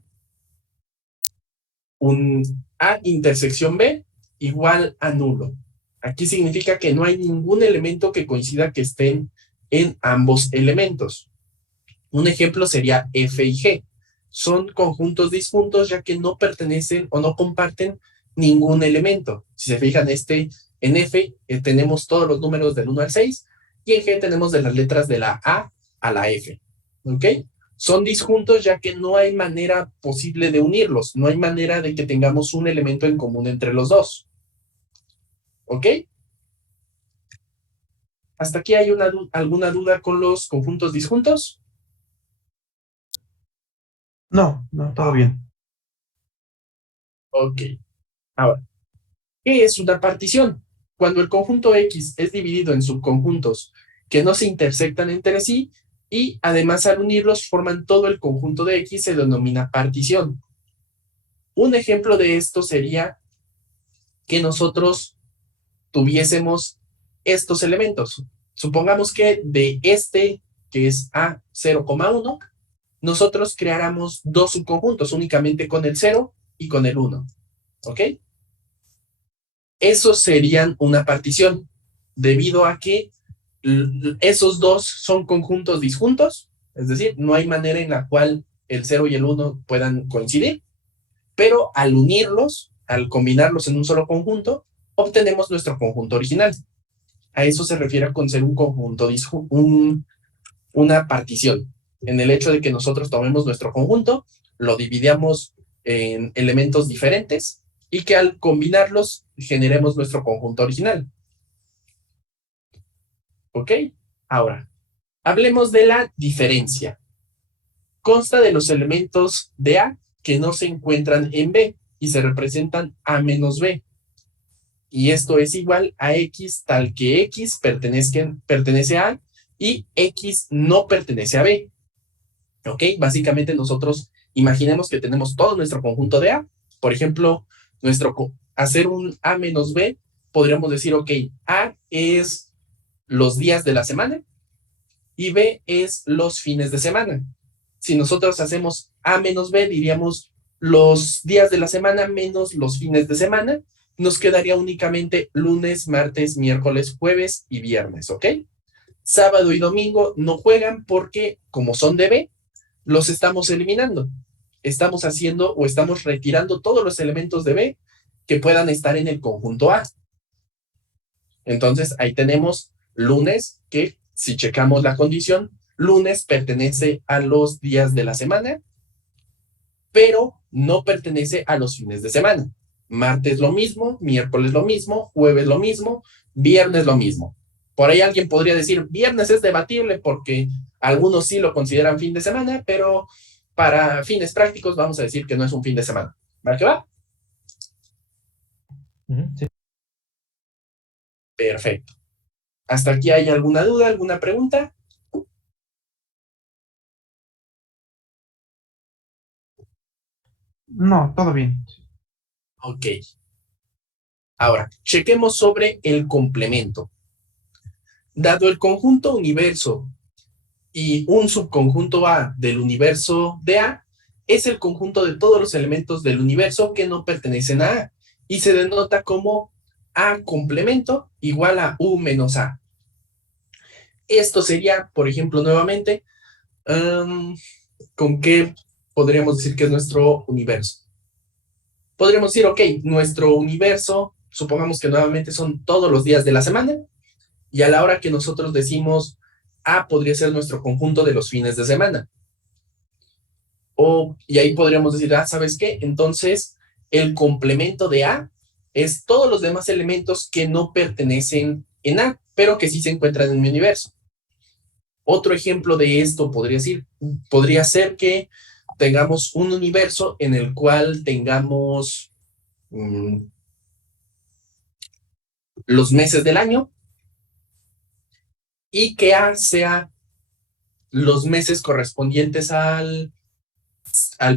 intersección B igual a nulo. Aquí significa que no hay ningún elemento que coincida que estén en ambos elementos. Un ejemplo sería F y G. Son conjuntos disjuntos ya que no pertenecen o no comparten ningún elemento. Si se fijan, en F tenemos todos los números del 1 al 6 y en G tenemos de las letras de la A a la F. ¿Ok? Son disjuntos ya que no hay manera posible de unirlos. No hay manera de que tengamos un elemento en común entre los dos. ¿Ok? ¿Hasta aquí hay alguna duda con los conjuntos disjuntos? No, todo bien. Ok. Ahora, ¿qué es una partición? Cuando el conjunto X es dividido en subconjuntos que no se intersectan entre sí y además al unirlos forman todo el conjunto de X, se denomina partición. Un ejemplo de esto sería que nosotros tuviésemos estos elementos. Supongamos que de este, que es A 0,1, nosotros creáramos dos subconjuntos únicamente con el 0 y con el 1. ¿Ok? Esos serían una partición, debido a que esos dos son conjuntos disjuntos, es decir, no hay manera en la cual el 0 y el 1 puedan coincidir, pero al unirlos, al combinarlos en un solo conjunto, obtenemos nuestro conjunto original. A eso se refiere con ser un conjunto, una partición, en el hecho de que nosotros tomemos nuestro conjunto, lo dividamos en elementos diferentes y que al combinarlos generemos nuestro conjunto original. ¿Ok? Ahora, hablemos de la diferencia. Consta de los elementos de A que no se encuentran en B y se representan A menos B. Y esto es igual a X tal que X pertenece a A y X no pertenece a B. ¿Ok? Básicamente nosotros imaginemos que tenemos todo nuestro conjunto de A. Por ejemplo, hacer un A menos B, podríamos decir, ok, A es los días de la semana y B es los fines de semana. Si nosotros hacemos A menos B, diríamos los días de la semana menos los fines de semana, nos quedaría únicamente lunes, martes, miércoles, jueves y viernes, ¿ok? Sábado y domingo no juegan porque, como son de B, los estamos eliminando. Estamos haciendo o estamos retirando todos los elementos de B que puedan estar en el conjunto A. Entonces, ahí tenemos lunes, que si checamos la condición, lunes pertenece a los días de la semana, pero no pertenece a los fines de semana. Martes lo mismo, miércoles lo mismo, jueves lo mismo, viernes lo mismo. Por ahí alguien podría decir, viernes es debatible porque algunos sí lo consideran fin de semana, pero para fines prácticos vamos a decir que no es un fin de semana. ¿Va que va? Sí. Perfecto. ¿Hasta aquí hay alguna duda, alguna pregunta? No, todo bien. Ok. Ahora, chequemos sobre el complemento. Dado el conjunto universo y un subconjunto A del universo de A, es el conjunto de todos los elementos del universo que no pertenecen a A y se denota como A complemento igual a U menos A. Esto sería, por ejemplo, nuevamente, ¿con qué podríamos decir que es nuestro universo? Podríamos decir, ok, nuestro universo, supongamos que nuevamente son todos los días de la semana, y a la hora que nosotros decimos A podría ser nuestro conjunto de los fines de semana. Y ahí podríamos decir, ¿sabes qué? Entonces, el complemento de A es todos los demás elementos que no pertenecen en A, pero que sí se encuentran en mi universo. Otro ejemplo de esto podría ser que tengamos un universo en el cual tengamos los meses del año y que A sea los meses correspondientes al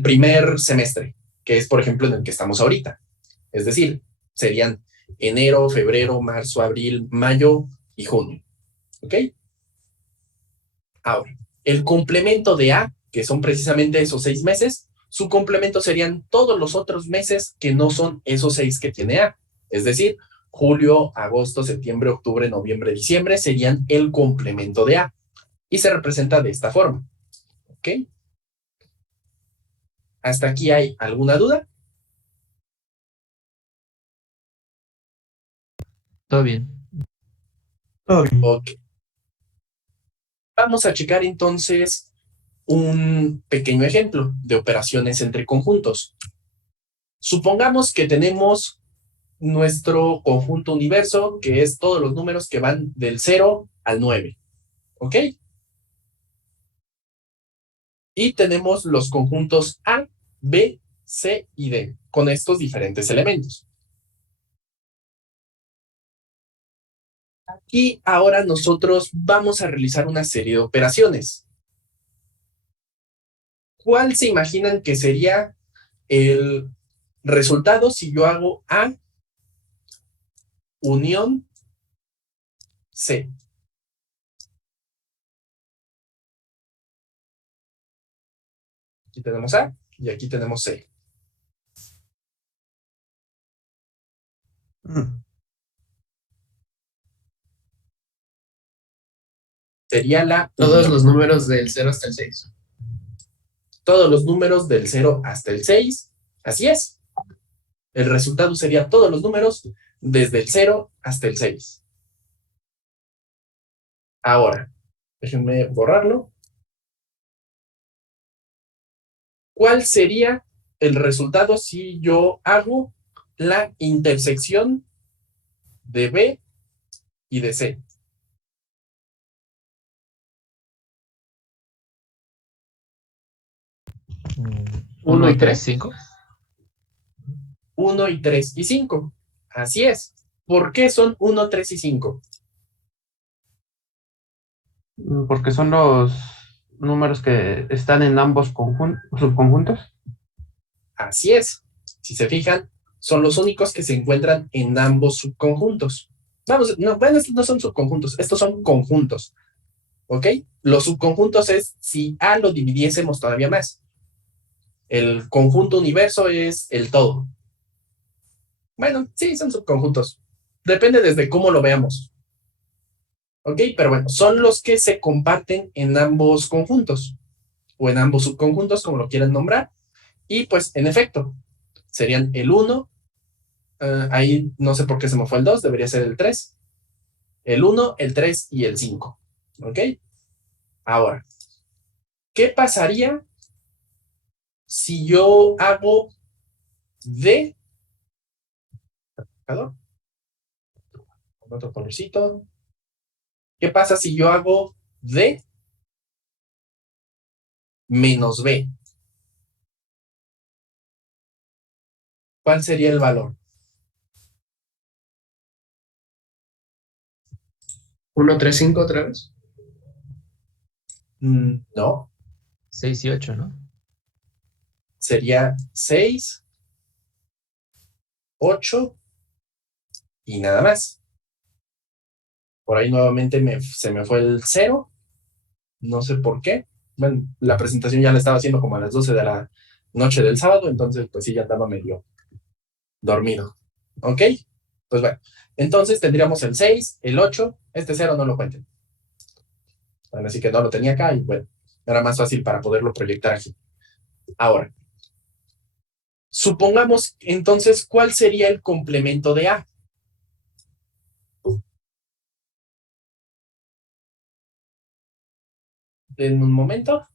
primer semestre, que es, por ejemplo, en el que estamos ahorita. Es decir, serían enero, febrero, marzo, abril, mayo y junio. ¿Ok? Ahora, el complemento de A, que son precisamente esos 6 meses, su complemento serían todos los otros meses que no son esos 6 que tiene A. Es decir, julio, agosto, septiembre, octubre, noviembre, diciembre serían el complemento de A. Y se representa de esta forma. ¿Ok? ¿Hasta aquí hay alguna duda? Todo bien. Todo bien. Ok. Vamos a checar entonces un pequeño ejemplo de operaciones entre conjuntos. Supongamos que tenemos nuestro conjunto universo, que es todos los números que van del 0 al 9. ¿Ok? Y tenemos los conjuntos A, B, C y D, con estos diferentes elementos. Y ahora nosotros vamos a realizar una serie de operaciones. ¿Cuál se imaginan que sería el resultado si yo hago A unión C? Aquí tenemos A y aquí tenemos C. Sería la Todos unión. los números del 0 hasta el 6. Todos los números del 0 hasta el 6. Así es. El resultado sería todos los números desde el 0 hasta el 6. Ahora, déjenme borrarlo. ¿Cuál sería el resultado si yo hago la intersección de B y de C. Uno y 3, tres. 5. 1 y 3 y 5. Así es. ¿Por qué son 1, 3 y 5? Porque son los números que están en ambos subconjuntos. Así es. Si se fijan, son los únicos que se encuentran en ambos subconjuntos. Vamos, no, bueno, estos no son subconjuntos, estos son conjuntos. ¿Ok? Los subconjuntos es si A lo dividiésemos todavía más. El conjunto universo es el todo. Bueno, sí, son subconjuntos. Depende desde cómo lo veamos. ¿Ok? Pero bueno, son los que se comparten en ambos conjuntos o en ambos subconjuntos, como lo quieran nombrar. Y pues, en efecto, serían el 1, ahí no sé por qué se me fue el 2, debería ser el 3. El 1, el 3 y el 5. ¿Ok? Ahora, ¿qué pasaría si yo hago D, con otro colorcito? ¿Qué pasa si yo hago D menos B? ¿Cuál sería el valor? 1, 3, 5 otra vez. No, 6 y 8, ¿no? sería 6, 8 y nada más. Por ahí nuevamente se me fue el 0. No sé por qué. Bueno, la presentación ya la estaba haciendo como a las 12 de la noche del sábado, entonces pues sí, ya estaba medio dormido. ¿Ok? Pues bueno, entonces tendríamos el 6, el 8, este 0 no lo cuenten. Bueno, así que no lo tenía acá y bueno, era más fácil para poderlo proyectar aquí. Ahora, supongamos entonces cuál sería el complemento de A. En un momento.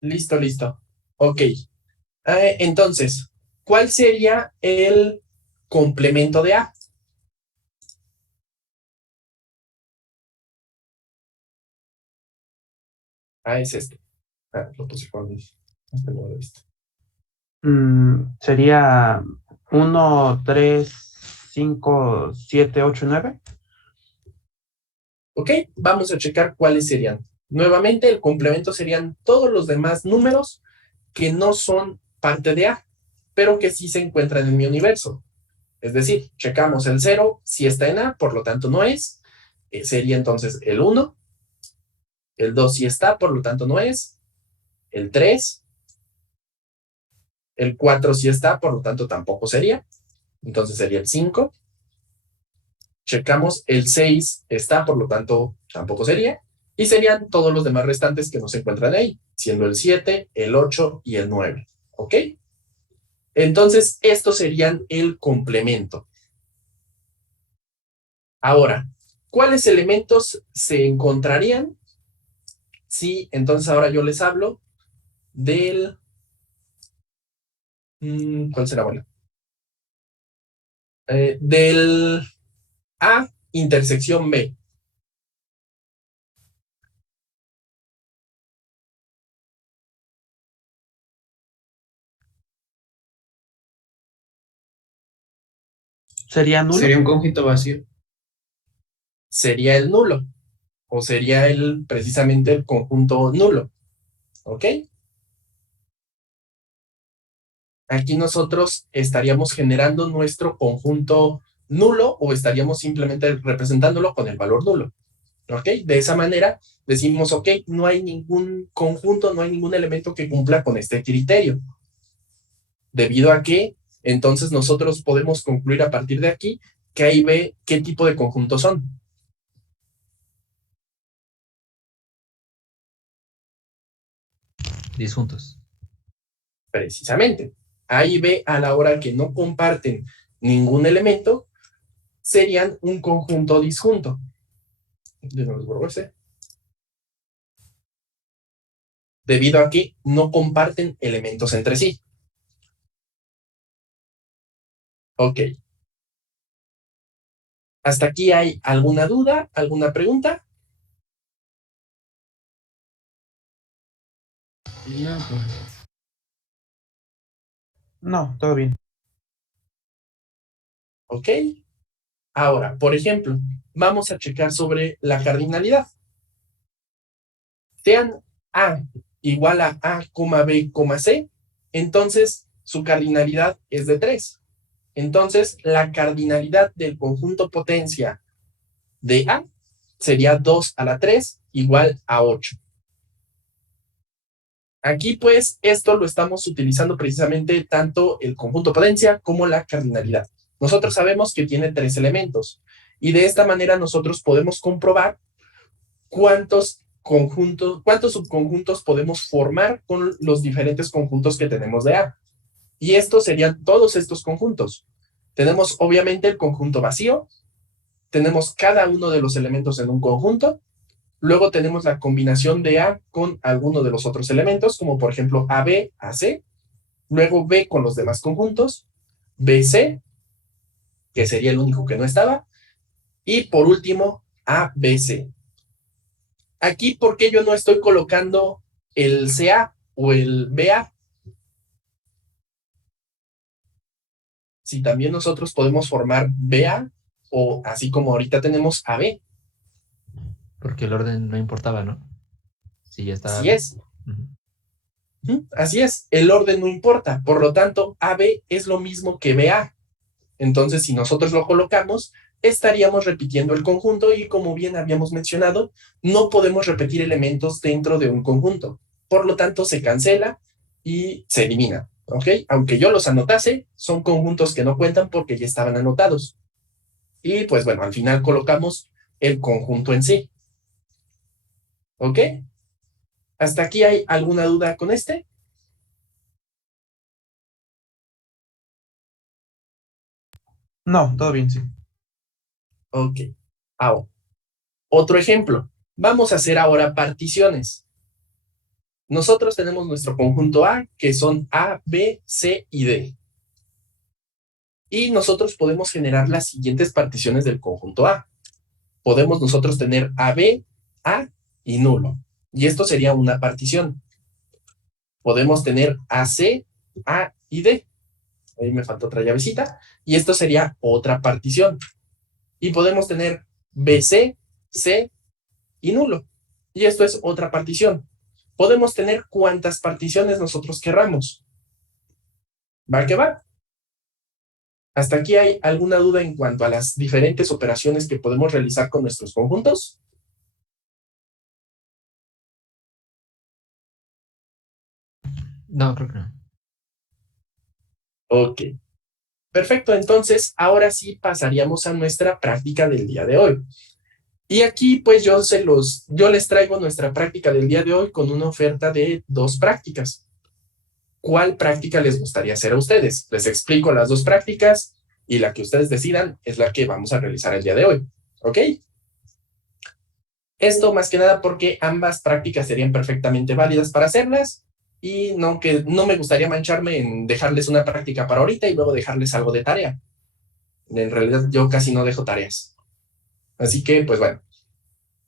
Listo, listo. Ok. Entonces, ¿cuál sería el complemento de A? Ah, es este. Ah, lo puse con hasta luego de vista. Sería 1, 3, 5, 7, 8, 9. Ok, vamos a checar cuáles serían. Nuevamente, el complemento serían todos los demás números que no son parte de A, pero que sí se encuentran en mi universo. Es decir, checamos el 0, si está en A, por lo tanto no es. Sería entonces el 1. El 2 sí está, por lo tanto no es. El 3. El 4 sí está, por lo tanto tampoco sería. Entonces sería el 5. Checamos el 6 está, por lo tanto tampoco sería. Y serían todos los demás restantes que no se encuentran ahí, siendo el 7, el 8 y el 9. ¿Ok? Entonces, estos serían el complemento. Ahora, ¿cuáles elementos se encontrarían? Sí, entonces ahora yo les hablo del... ¿cuál será bueno? Del A intersección B. ¿Sería nulo? Sería un conjunto vacío. Sería el nulo, o sería precisamente el conjunto nulo, ¿ok? Aquí nosotros estaríamos generando nuestro conjunto nulo o estaríamos simplemente representándolo con el valor nulo, ¿ok? De esa manera decimos, ok, no hay ningún conjunto, no hay ningún elemento que cumpla con este criterio. Debido a que, entonces nosotros podemos concluir a partir de aquí que ahí ve qué tipo de conjuntos son. Disjuntos. Precisamente. A y B, a la hora que no comparten ningún elemento, serían un conjunto disjunto. De nuevo, borro ese. Debido a que no comparten elementos entre sí. Ok. ¿Hasta aquí hay alguna duda? ¿Alguna pregunta? No, pues. No, todo bien. Ok. Ahora, por ejemplo, vamos a checar sobre la cardinalidad. Sean A igual a A, B, C, entonces su cardinalidad es de 3. Entonces, la cardinalidad del conjunto potencia de A sería 2 a la 3 igual a 8. Aquí, pues, esto lo estamos utilizando precisamente tanto el conjunto potencia como la cardinalidad. Nosotros sabemos que tiene 3 elementos y de esta manera nosotros podemos comprobar cuántos subconjuntos podemos formar con los diferentes conjuntos que tenemos de A. Y estos serían todos estos conjuntos. Tenemos obviamente el conjunto vacío, tenemos cada uno de los elementos en un conjunto, luego tenemos la combinación de A con alguno de los otros elementos, como por ejemplo AB, AC, luego B con los demás conjuntos, BC, que sería el único que no estaba, y por último ABC. Aquí, ¿por qué yo no estoy colocando el CA o el BA? Si también nosotros podemos formar BA o así como ahorita tenemos AB. Porque el orden no importaba, ¿no? Si ya estaba. Así es. Así es, el orden no importa, por lo tanto, AB es lo mismo que BA. Entonces, si nosotros lo colocamos, estaríamos repitiendo el conjunto y como bien habíamos mencionado, no podemos repetir elementos dentro de un conjunto. Por lo tanto, se cancela y se elimina, ¿ok? Aunque yo los anotase, son conjuntos que no cuentan porque ya estaban anotados. Y pues bueno, al final colocamos el conjunto en sí. ¿Ok? ¿Hasta aquí hay alguna duda con este? No, todo bien, sí. Ok. Ahora, otro ejemplo. Vamos a hacer ahora particiones. Nosotros tenemos nuestro conjunto A, que son A, B, C y D. Y nosotros podemos generar las siguientes particiones del conjunto A. Podemos nosotros tener AB, A y nulo. Y esto sería una partición. Podemos tener AC, A y D. Ahí me falta otra llavecita. Y esto sería otra partición. Y podemos tener BC, C y nulo. Y esto es otra partición. Podemos tener cuantas particiones nosotros querramos. ¿Va que va? ¿Hasta aquí hay alguna duda en cuanto a las diferentes operaciones que podemos realizar con nuestros conjuntos? No, creo que no. Ok. Perfecto, entonces ahora sí pasaríamos a nuestra práctica del día de hoy. Y aquí pues yo les traigo nuestra práctica del día de hoy con una oferta de 2 prácticas. ¿Cuál práctica les gustaría hacer a ustedes? Les explico las 2 prácticas y la que ustedes decidan es la que vamos a realizar el día de hoy. ¿Ok? Esto más que nada porque ambas prácticas serían perfectamente válidas para hacerlas y no me gustaría mancharme en dejarles una práctica para ahorita y luego dejarles algo de tarea. En realidad yo casi no dejo tareas. Así que, pues bueno,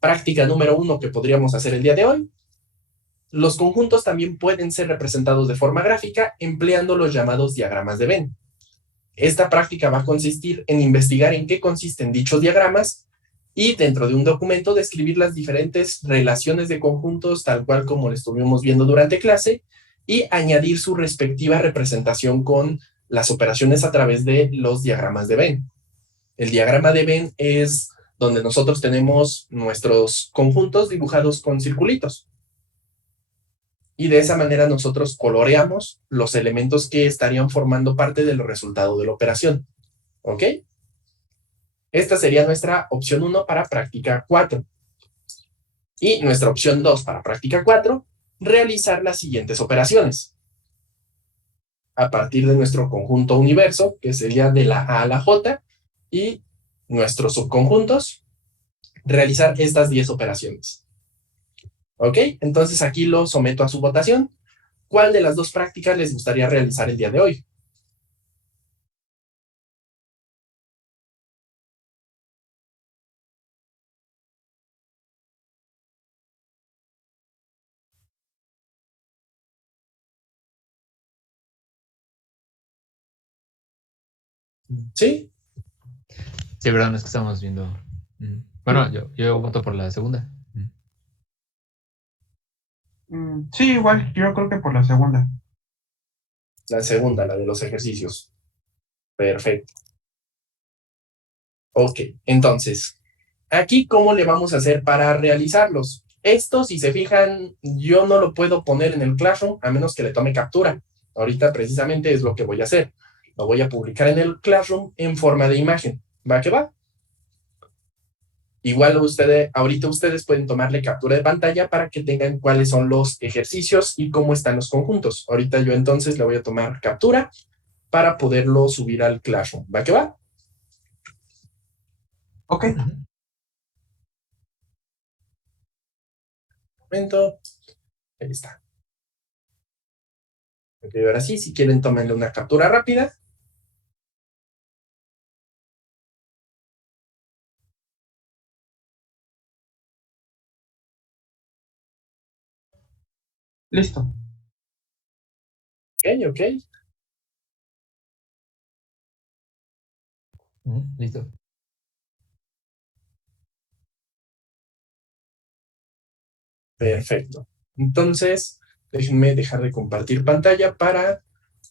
práctica número 1 que podríamos hacer el día de hoy. Los conjuntos también pueden ser representados de forma gráfica empleando los llamados diagramas de Venn. Esta práctica va a consistir en investigar en qué consisten dichos diagramas y dentro de un documento describir las diferentes relaciones de conjuntos, tal cual como lo estuvimos viendo durante clase, y añadir su respectiva representación con las operaciones a través de los diagramas de Venn. El diagrama de Venn es donde nosotros tenemos nuestros conjuntos dibujados con circulitos. Y de esa manera nosotros coloreamos los elementos que estarían formando parte del resultado de la operación. ¿Ok? Esta sería nuestra opción 1 para práctica 4. Y nuestra opción 2 para práctica 4, realizar las siguientes operaciones. A partir de nuestro conjunto universo, que sería de la A a la J, y nuestros subconjuntos, realizar estas 10 operaciones. ¿Ok? Entonces aquí lo someto a su votación. ¿Cuál de las dos prácticas les gustaría realizar el día de hoy? ¿Sí? Sí, perdón, es que estamos viendo. Bueno, yo voto por la segunda. Sí, igual, yo creo que por la segunda. La segunda, la de los ejercicios. Perfecto. Ok, entonces, aquí, ¿cómo le vamos a hacer para realizarlos? Esto, si se fijan, yo no lo puedo poner en el Classroom a menos que le tome captura. Ahorita precisamente es lo que voy a hacer. Lo voy a publicar en el Classroom en forma de imagen. ¿Va que va? Igual ahorita ustedes pueden tomarle captura de pantalla para que tengan cuáles son los ejercicios y cómo están los conjuntos. Ahorita yo entonces le voy a tomar captura para poderlo subir al Classroom. ¿Va que va? Ok. Momento. Ahí está. Ok, ahora sí, si quieren, tómenle una captura rápida. Listo. Ok, ok. Listo. Perfecto. Entonces, déjenme dejar de compartir pantalla para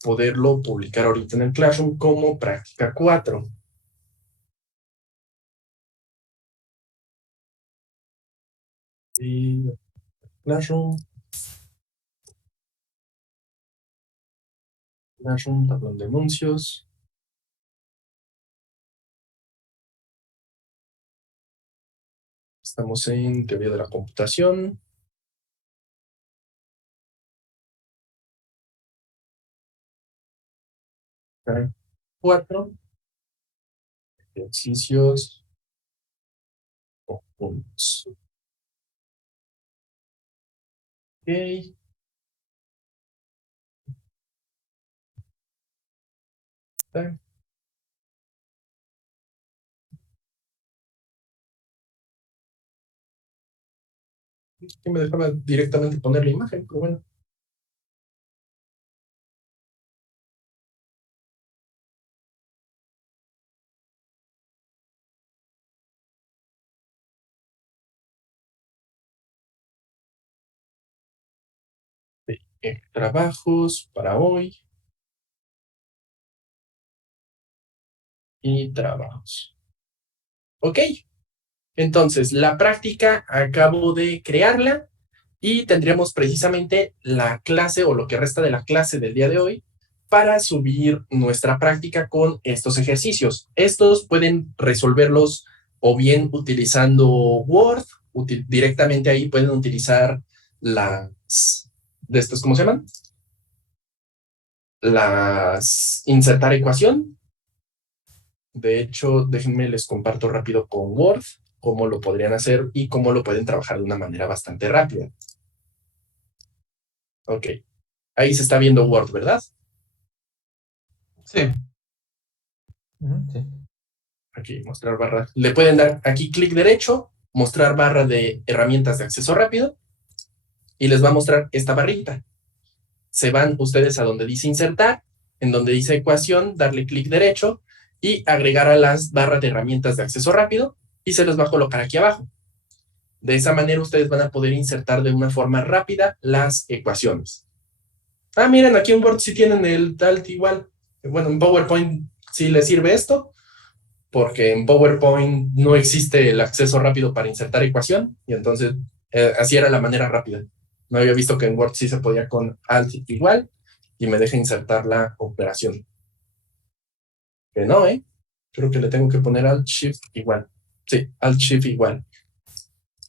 poderlo publicar ahorita en el Classroom como práctica 4. Y Classroom, tablón de anuncios. Estamos en teoría de la computación. Práctica 4. Ejercicios conjuntos. Ok. Está. Que me dejaba directamente poner la imagen, pero bueno. Trabajos para hoy. Y trabajos. Ok. Entonces, la práctica acabo de crearla y tendríamos precisamente la clase o lo que resta de la clase del día de hoy para subir nuestra práctica con estos ejercicios. Estos pueden resolverlos o bien utilizando Word, directamente ahí pueden utilizar las, de estos, ¿cómo se llaman? Las insertar ecuación. De hecho, déjenme les comparto rápido con Word cómo lo podrían hacer y cómo lo pueden trabajar de una manera bastante rápida. Ok. Ahí se está viendo Word, ¿verdad? Sí. Sí. Aquí, mostrar barra. Le pueden dar aquí clic derecho, mostrar barra de herramientas de acceso rápido y les va a mostrar esta barrita. Se van ustedes a donde dice insertar en donde dice ecuación, darle clic derecho y agregar a las barras de herramientas de acceso rápido y se los va a colocar aquí abajo. De esa manera ustedes van a poder insertar de una forma rápida las ecuaciones. Ah, miren, aquí en Word sí tienen el Alt igual. Bueno, en PowerPoint sí les sirve esto, porque en PowerPoint no existe el acceso rápido para insertar ecuación, y entonces así era la manera rápida. No había visto que en Word sí se podía con Alt igual, y me deja insertar la operación. Que no, ¿eh? Creo que le tengo que poner Alt Shift igual. Sí, Alt Shift igual.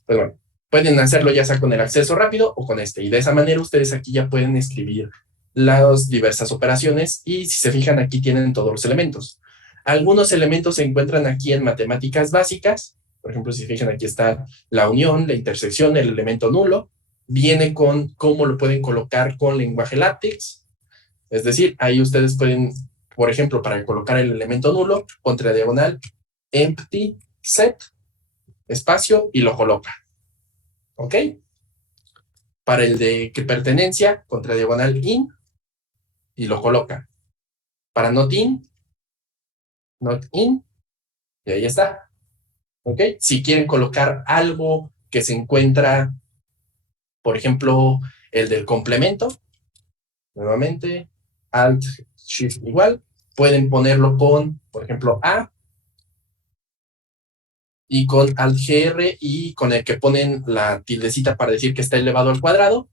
Pues bueno, pueden hacerlo ya sea con el acceso rápido o con este, y de esa manera ustedes aquí ya pueden escribir las diversas operaciones, y si se fijan aquí tienen todos los elementos. Algunos elementos se encuentran aquí en matemáticas básicas, por ejemplo, si se fijan aquí está la unión, la intersección, el elemento nulo, viene con cómo lo pueden colocar con lenguaje látex, es decir, ahí ustedes pueden, por ejemplo, para colocar el elemento nulo, contra diagonal, empty set, espacio, y lo coloca. ¿Ok? Para el de que pertenencia, contra diagonal in, y lo coloca. Para not in, y ahí está. ¿Ok? Si quieren colocar algo que se encuentra, por ejemplo, el del complemento, nuevamente, Alt, Shift igual, pueden ponerlo con, por ejemplo, A, y con Alt GR, y con el que ponen la tildecita para decir que está elevado al cuadrado.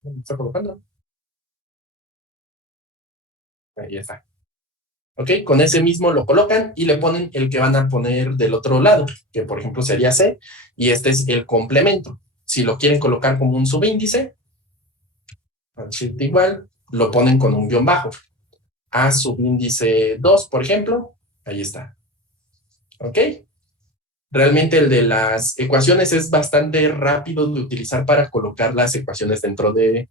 ¿Dónde está colocando? Ahí está. ¿Ok? Con ese mismo lo colocan y le ponen el que van a poner del otro lado, que por ejemplo sería C, y este es el complemento. Si lo quieren colocar como un subíndice, Shift igual, lo ponen con un guión bajo. A subíndice 2, por ejemplo, ahí está. ¿Ok? Realmente el de las ecuaciones es bastante rápido de utilizar para colocar las ecuaciones dentro de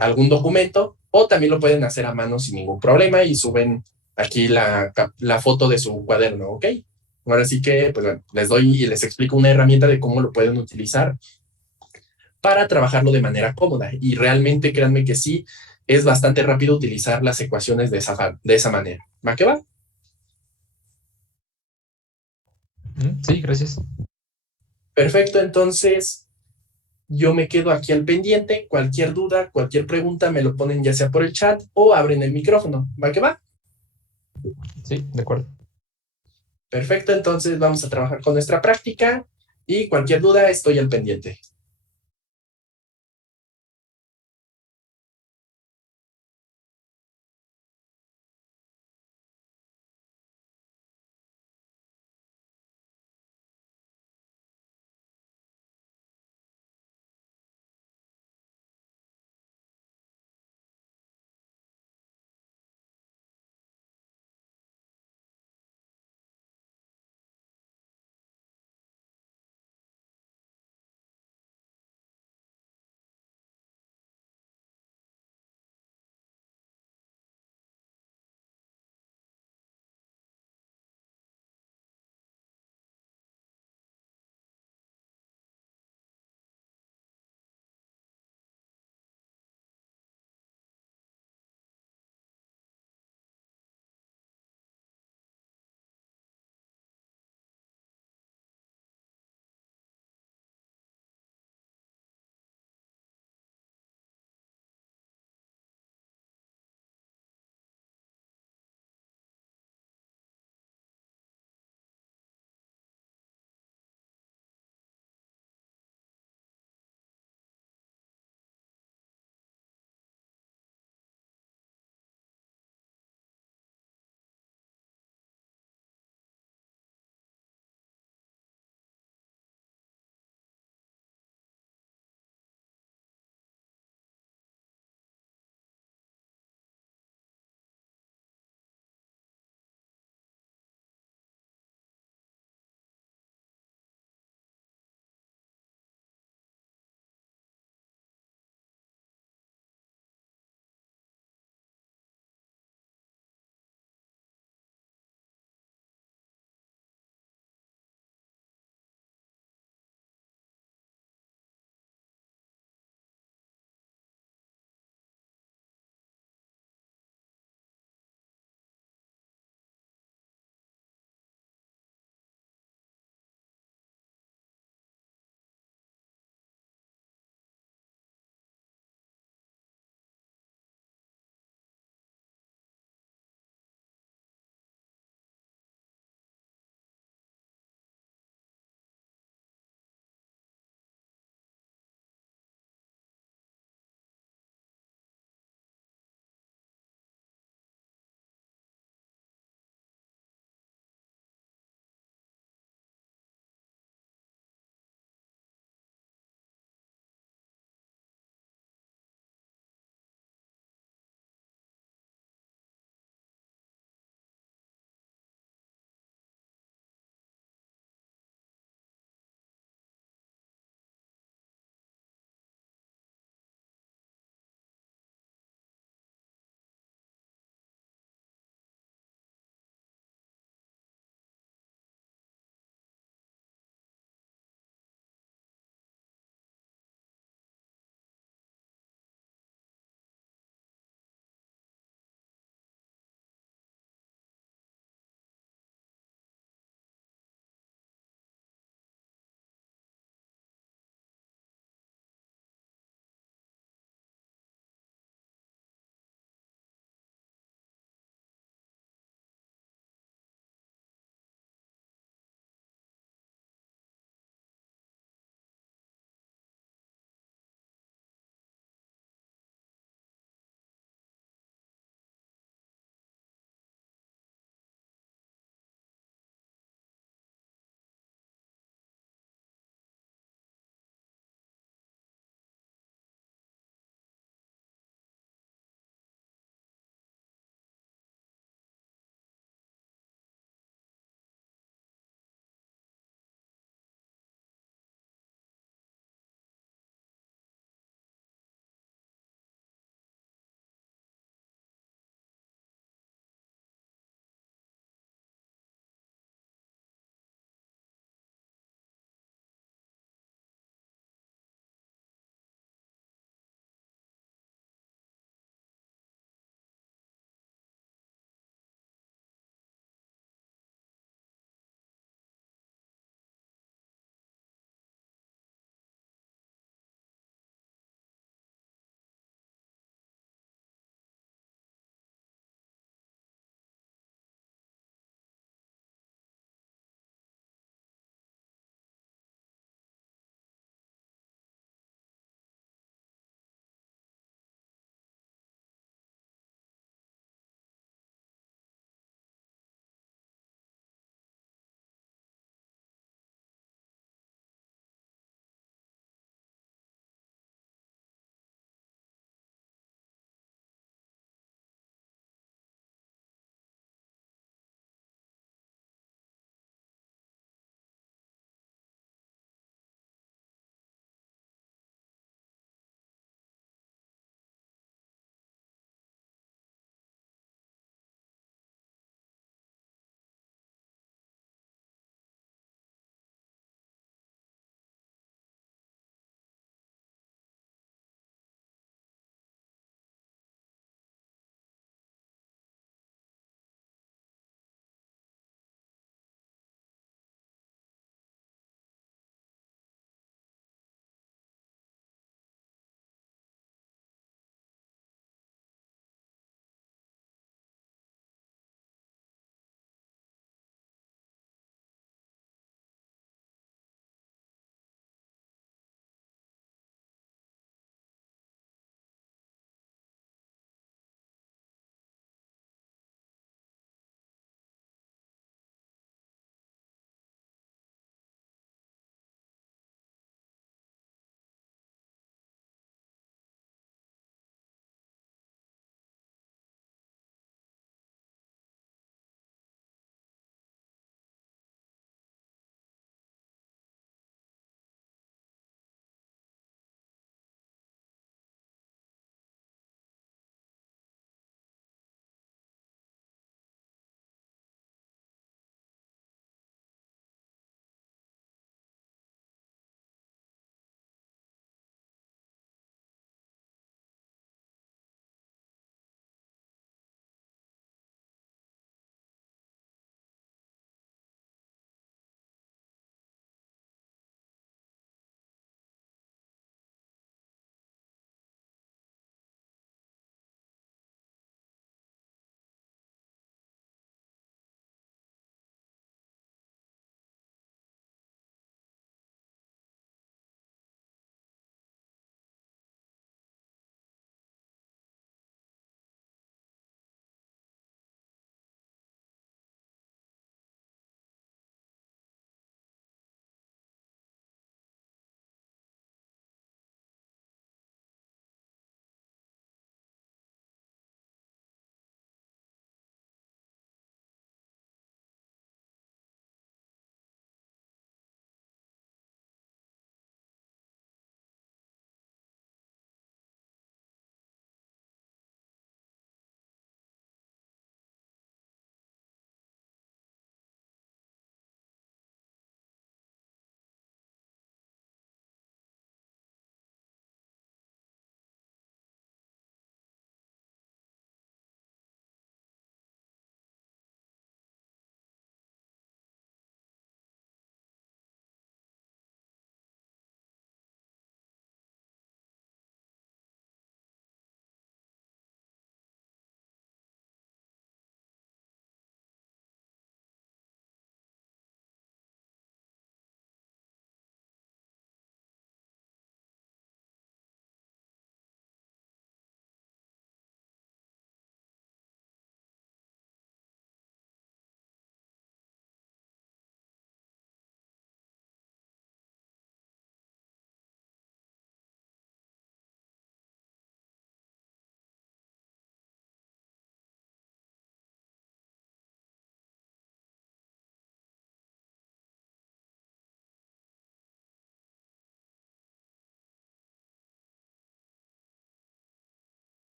algún documento, o también lo pueden hacer a mano sin ningún problema y suben aquí la foto de su cuaderno, ¿ok? Ahora sí que pues, les doy y les explico una herramienta de cómo lo pueden utilizar para trabajarlo de manera cómoda, y realmente créanme que sí, es bastante rápido utilizar las ecuaciones de esa manera. ¿Va que va? Sí, gracias. Perfecto, entonces yo me quedo aquí al pendiente. Cualquier duda, cualquier pregunta me lo ponen ya sea por el chat o abren el micrófono. ¿Va que va? Sí, de acuerdo. Perfecto, entonces vamos a trabajar con nuestra práctica y cualquier duda estoy al pendiente.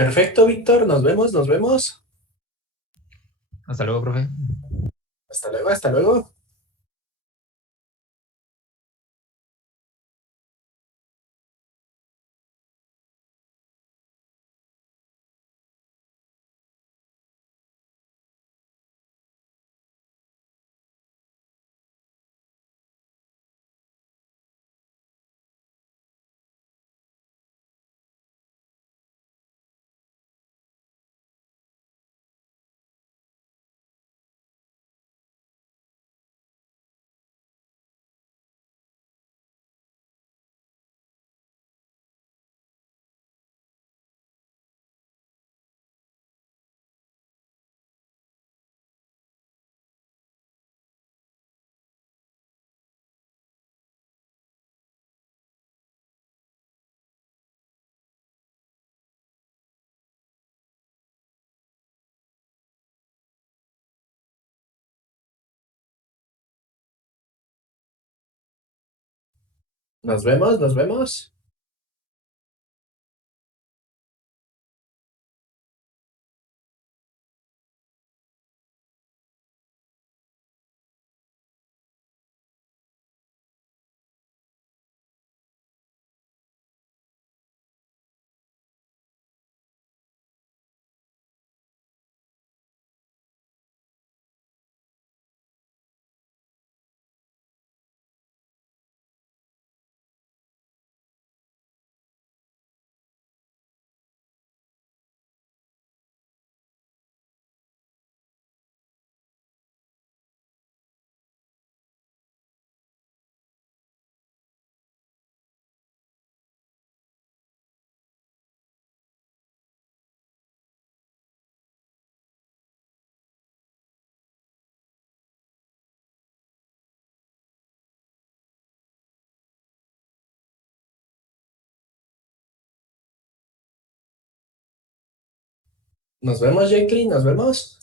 Perfecto, Víctor, nos vemos, nos vemos. Hasta luego, profe. Hasta luego, hasta luego. Nos vemos, nos vemos. Nos vemos, Jacqueline, nos vemos.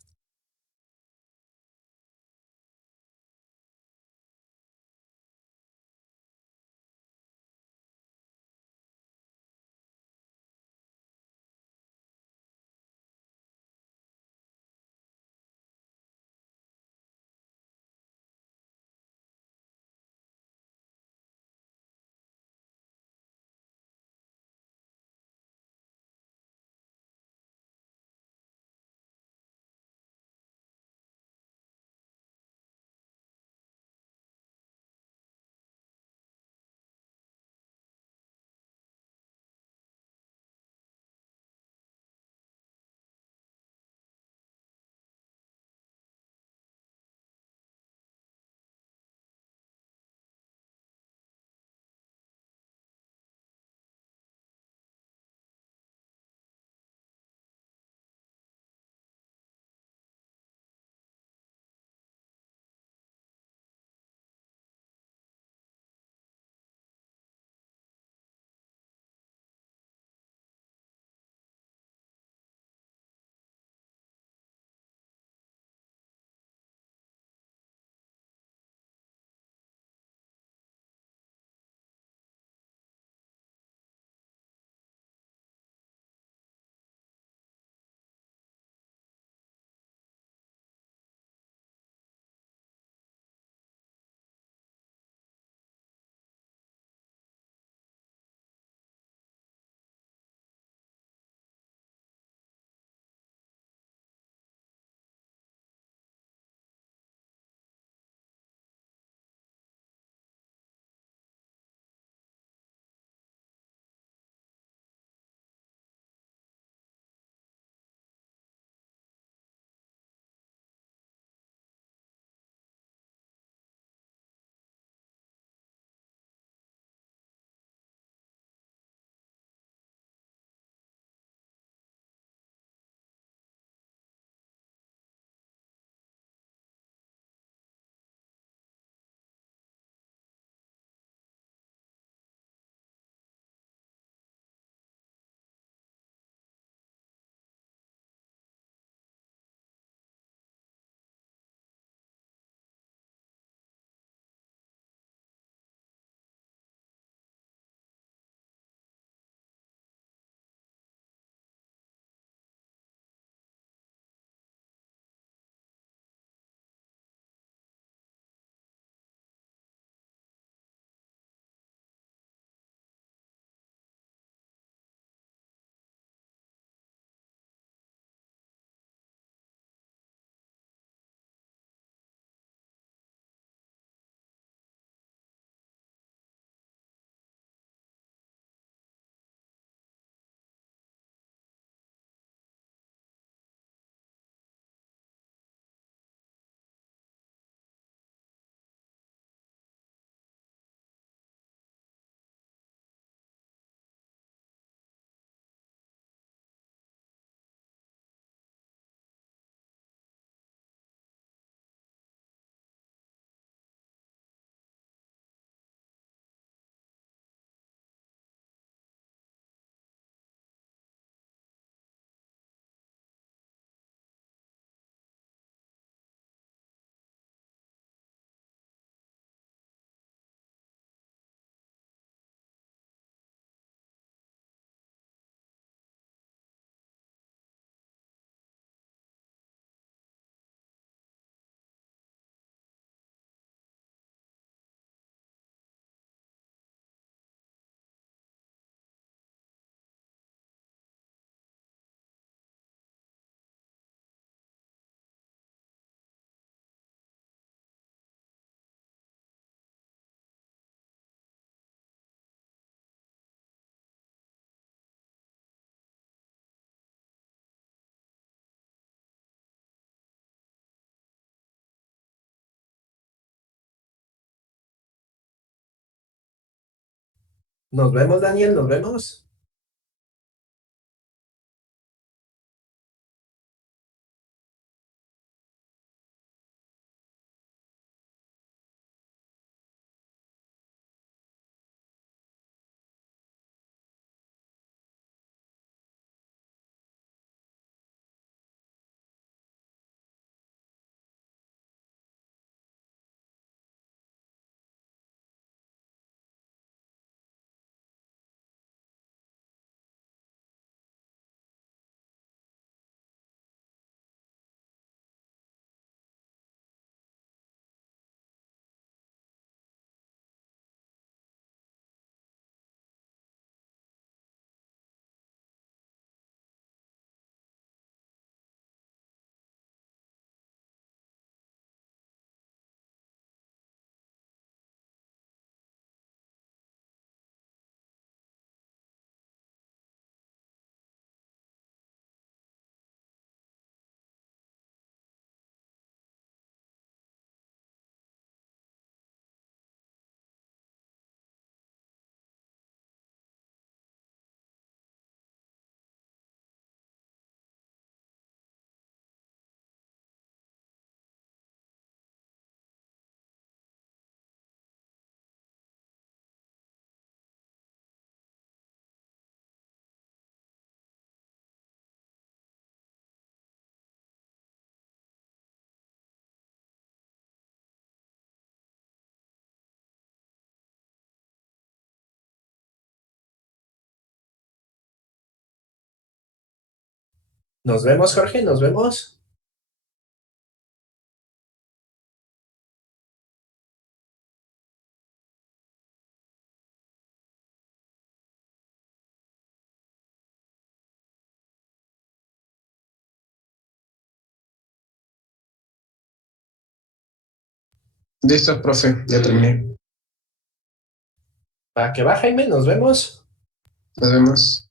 Nos vemos, Daniel, nos vemos. Nos vemos, Jorge, nos vemos. Listo, profe, ya terminé. Para que va, Jaime, nos vemos. Nos vemos.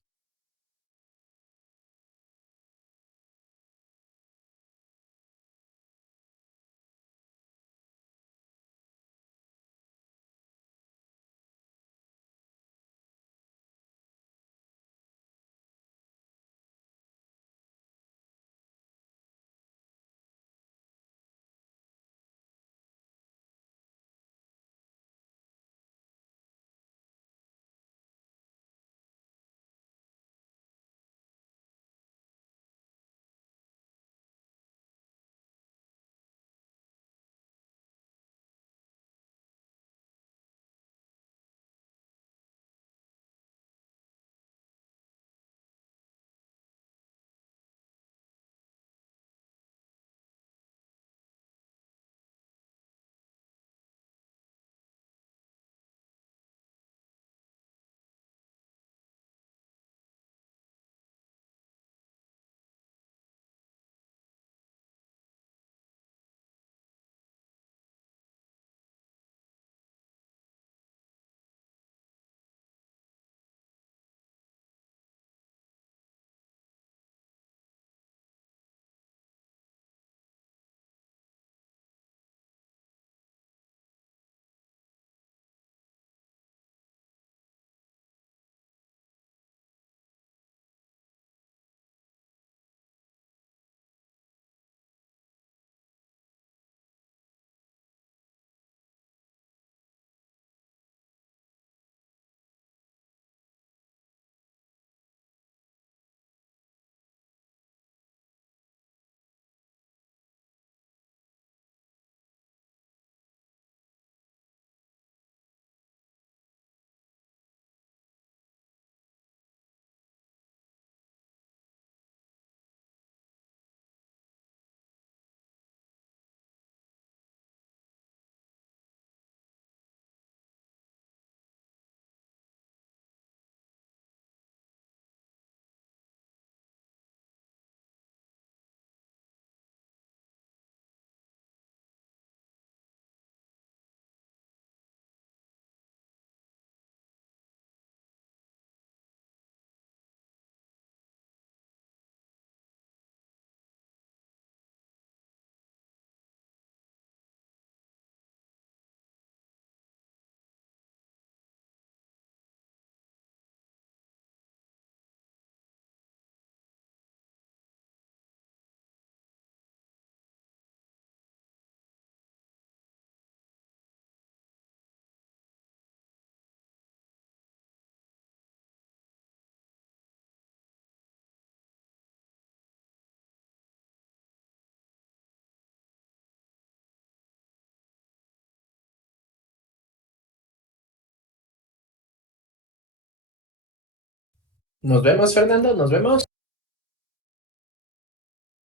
Nos vemos, Fernando, nos vemos.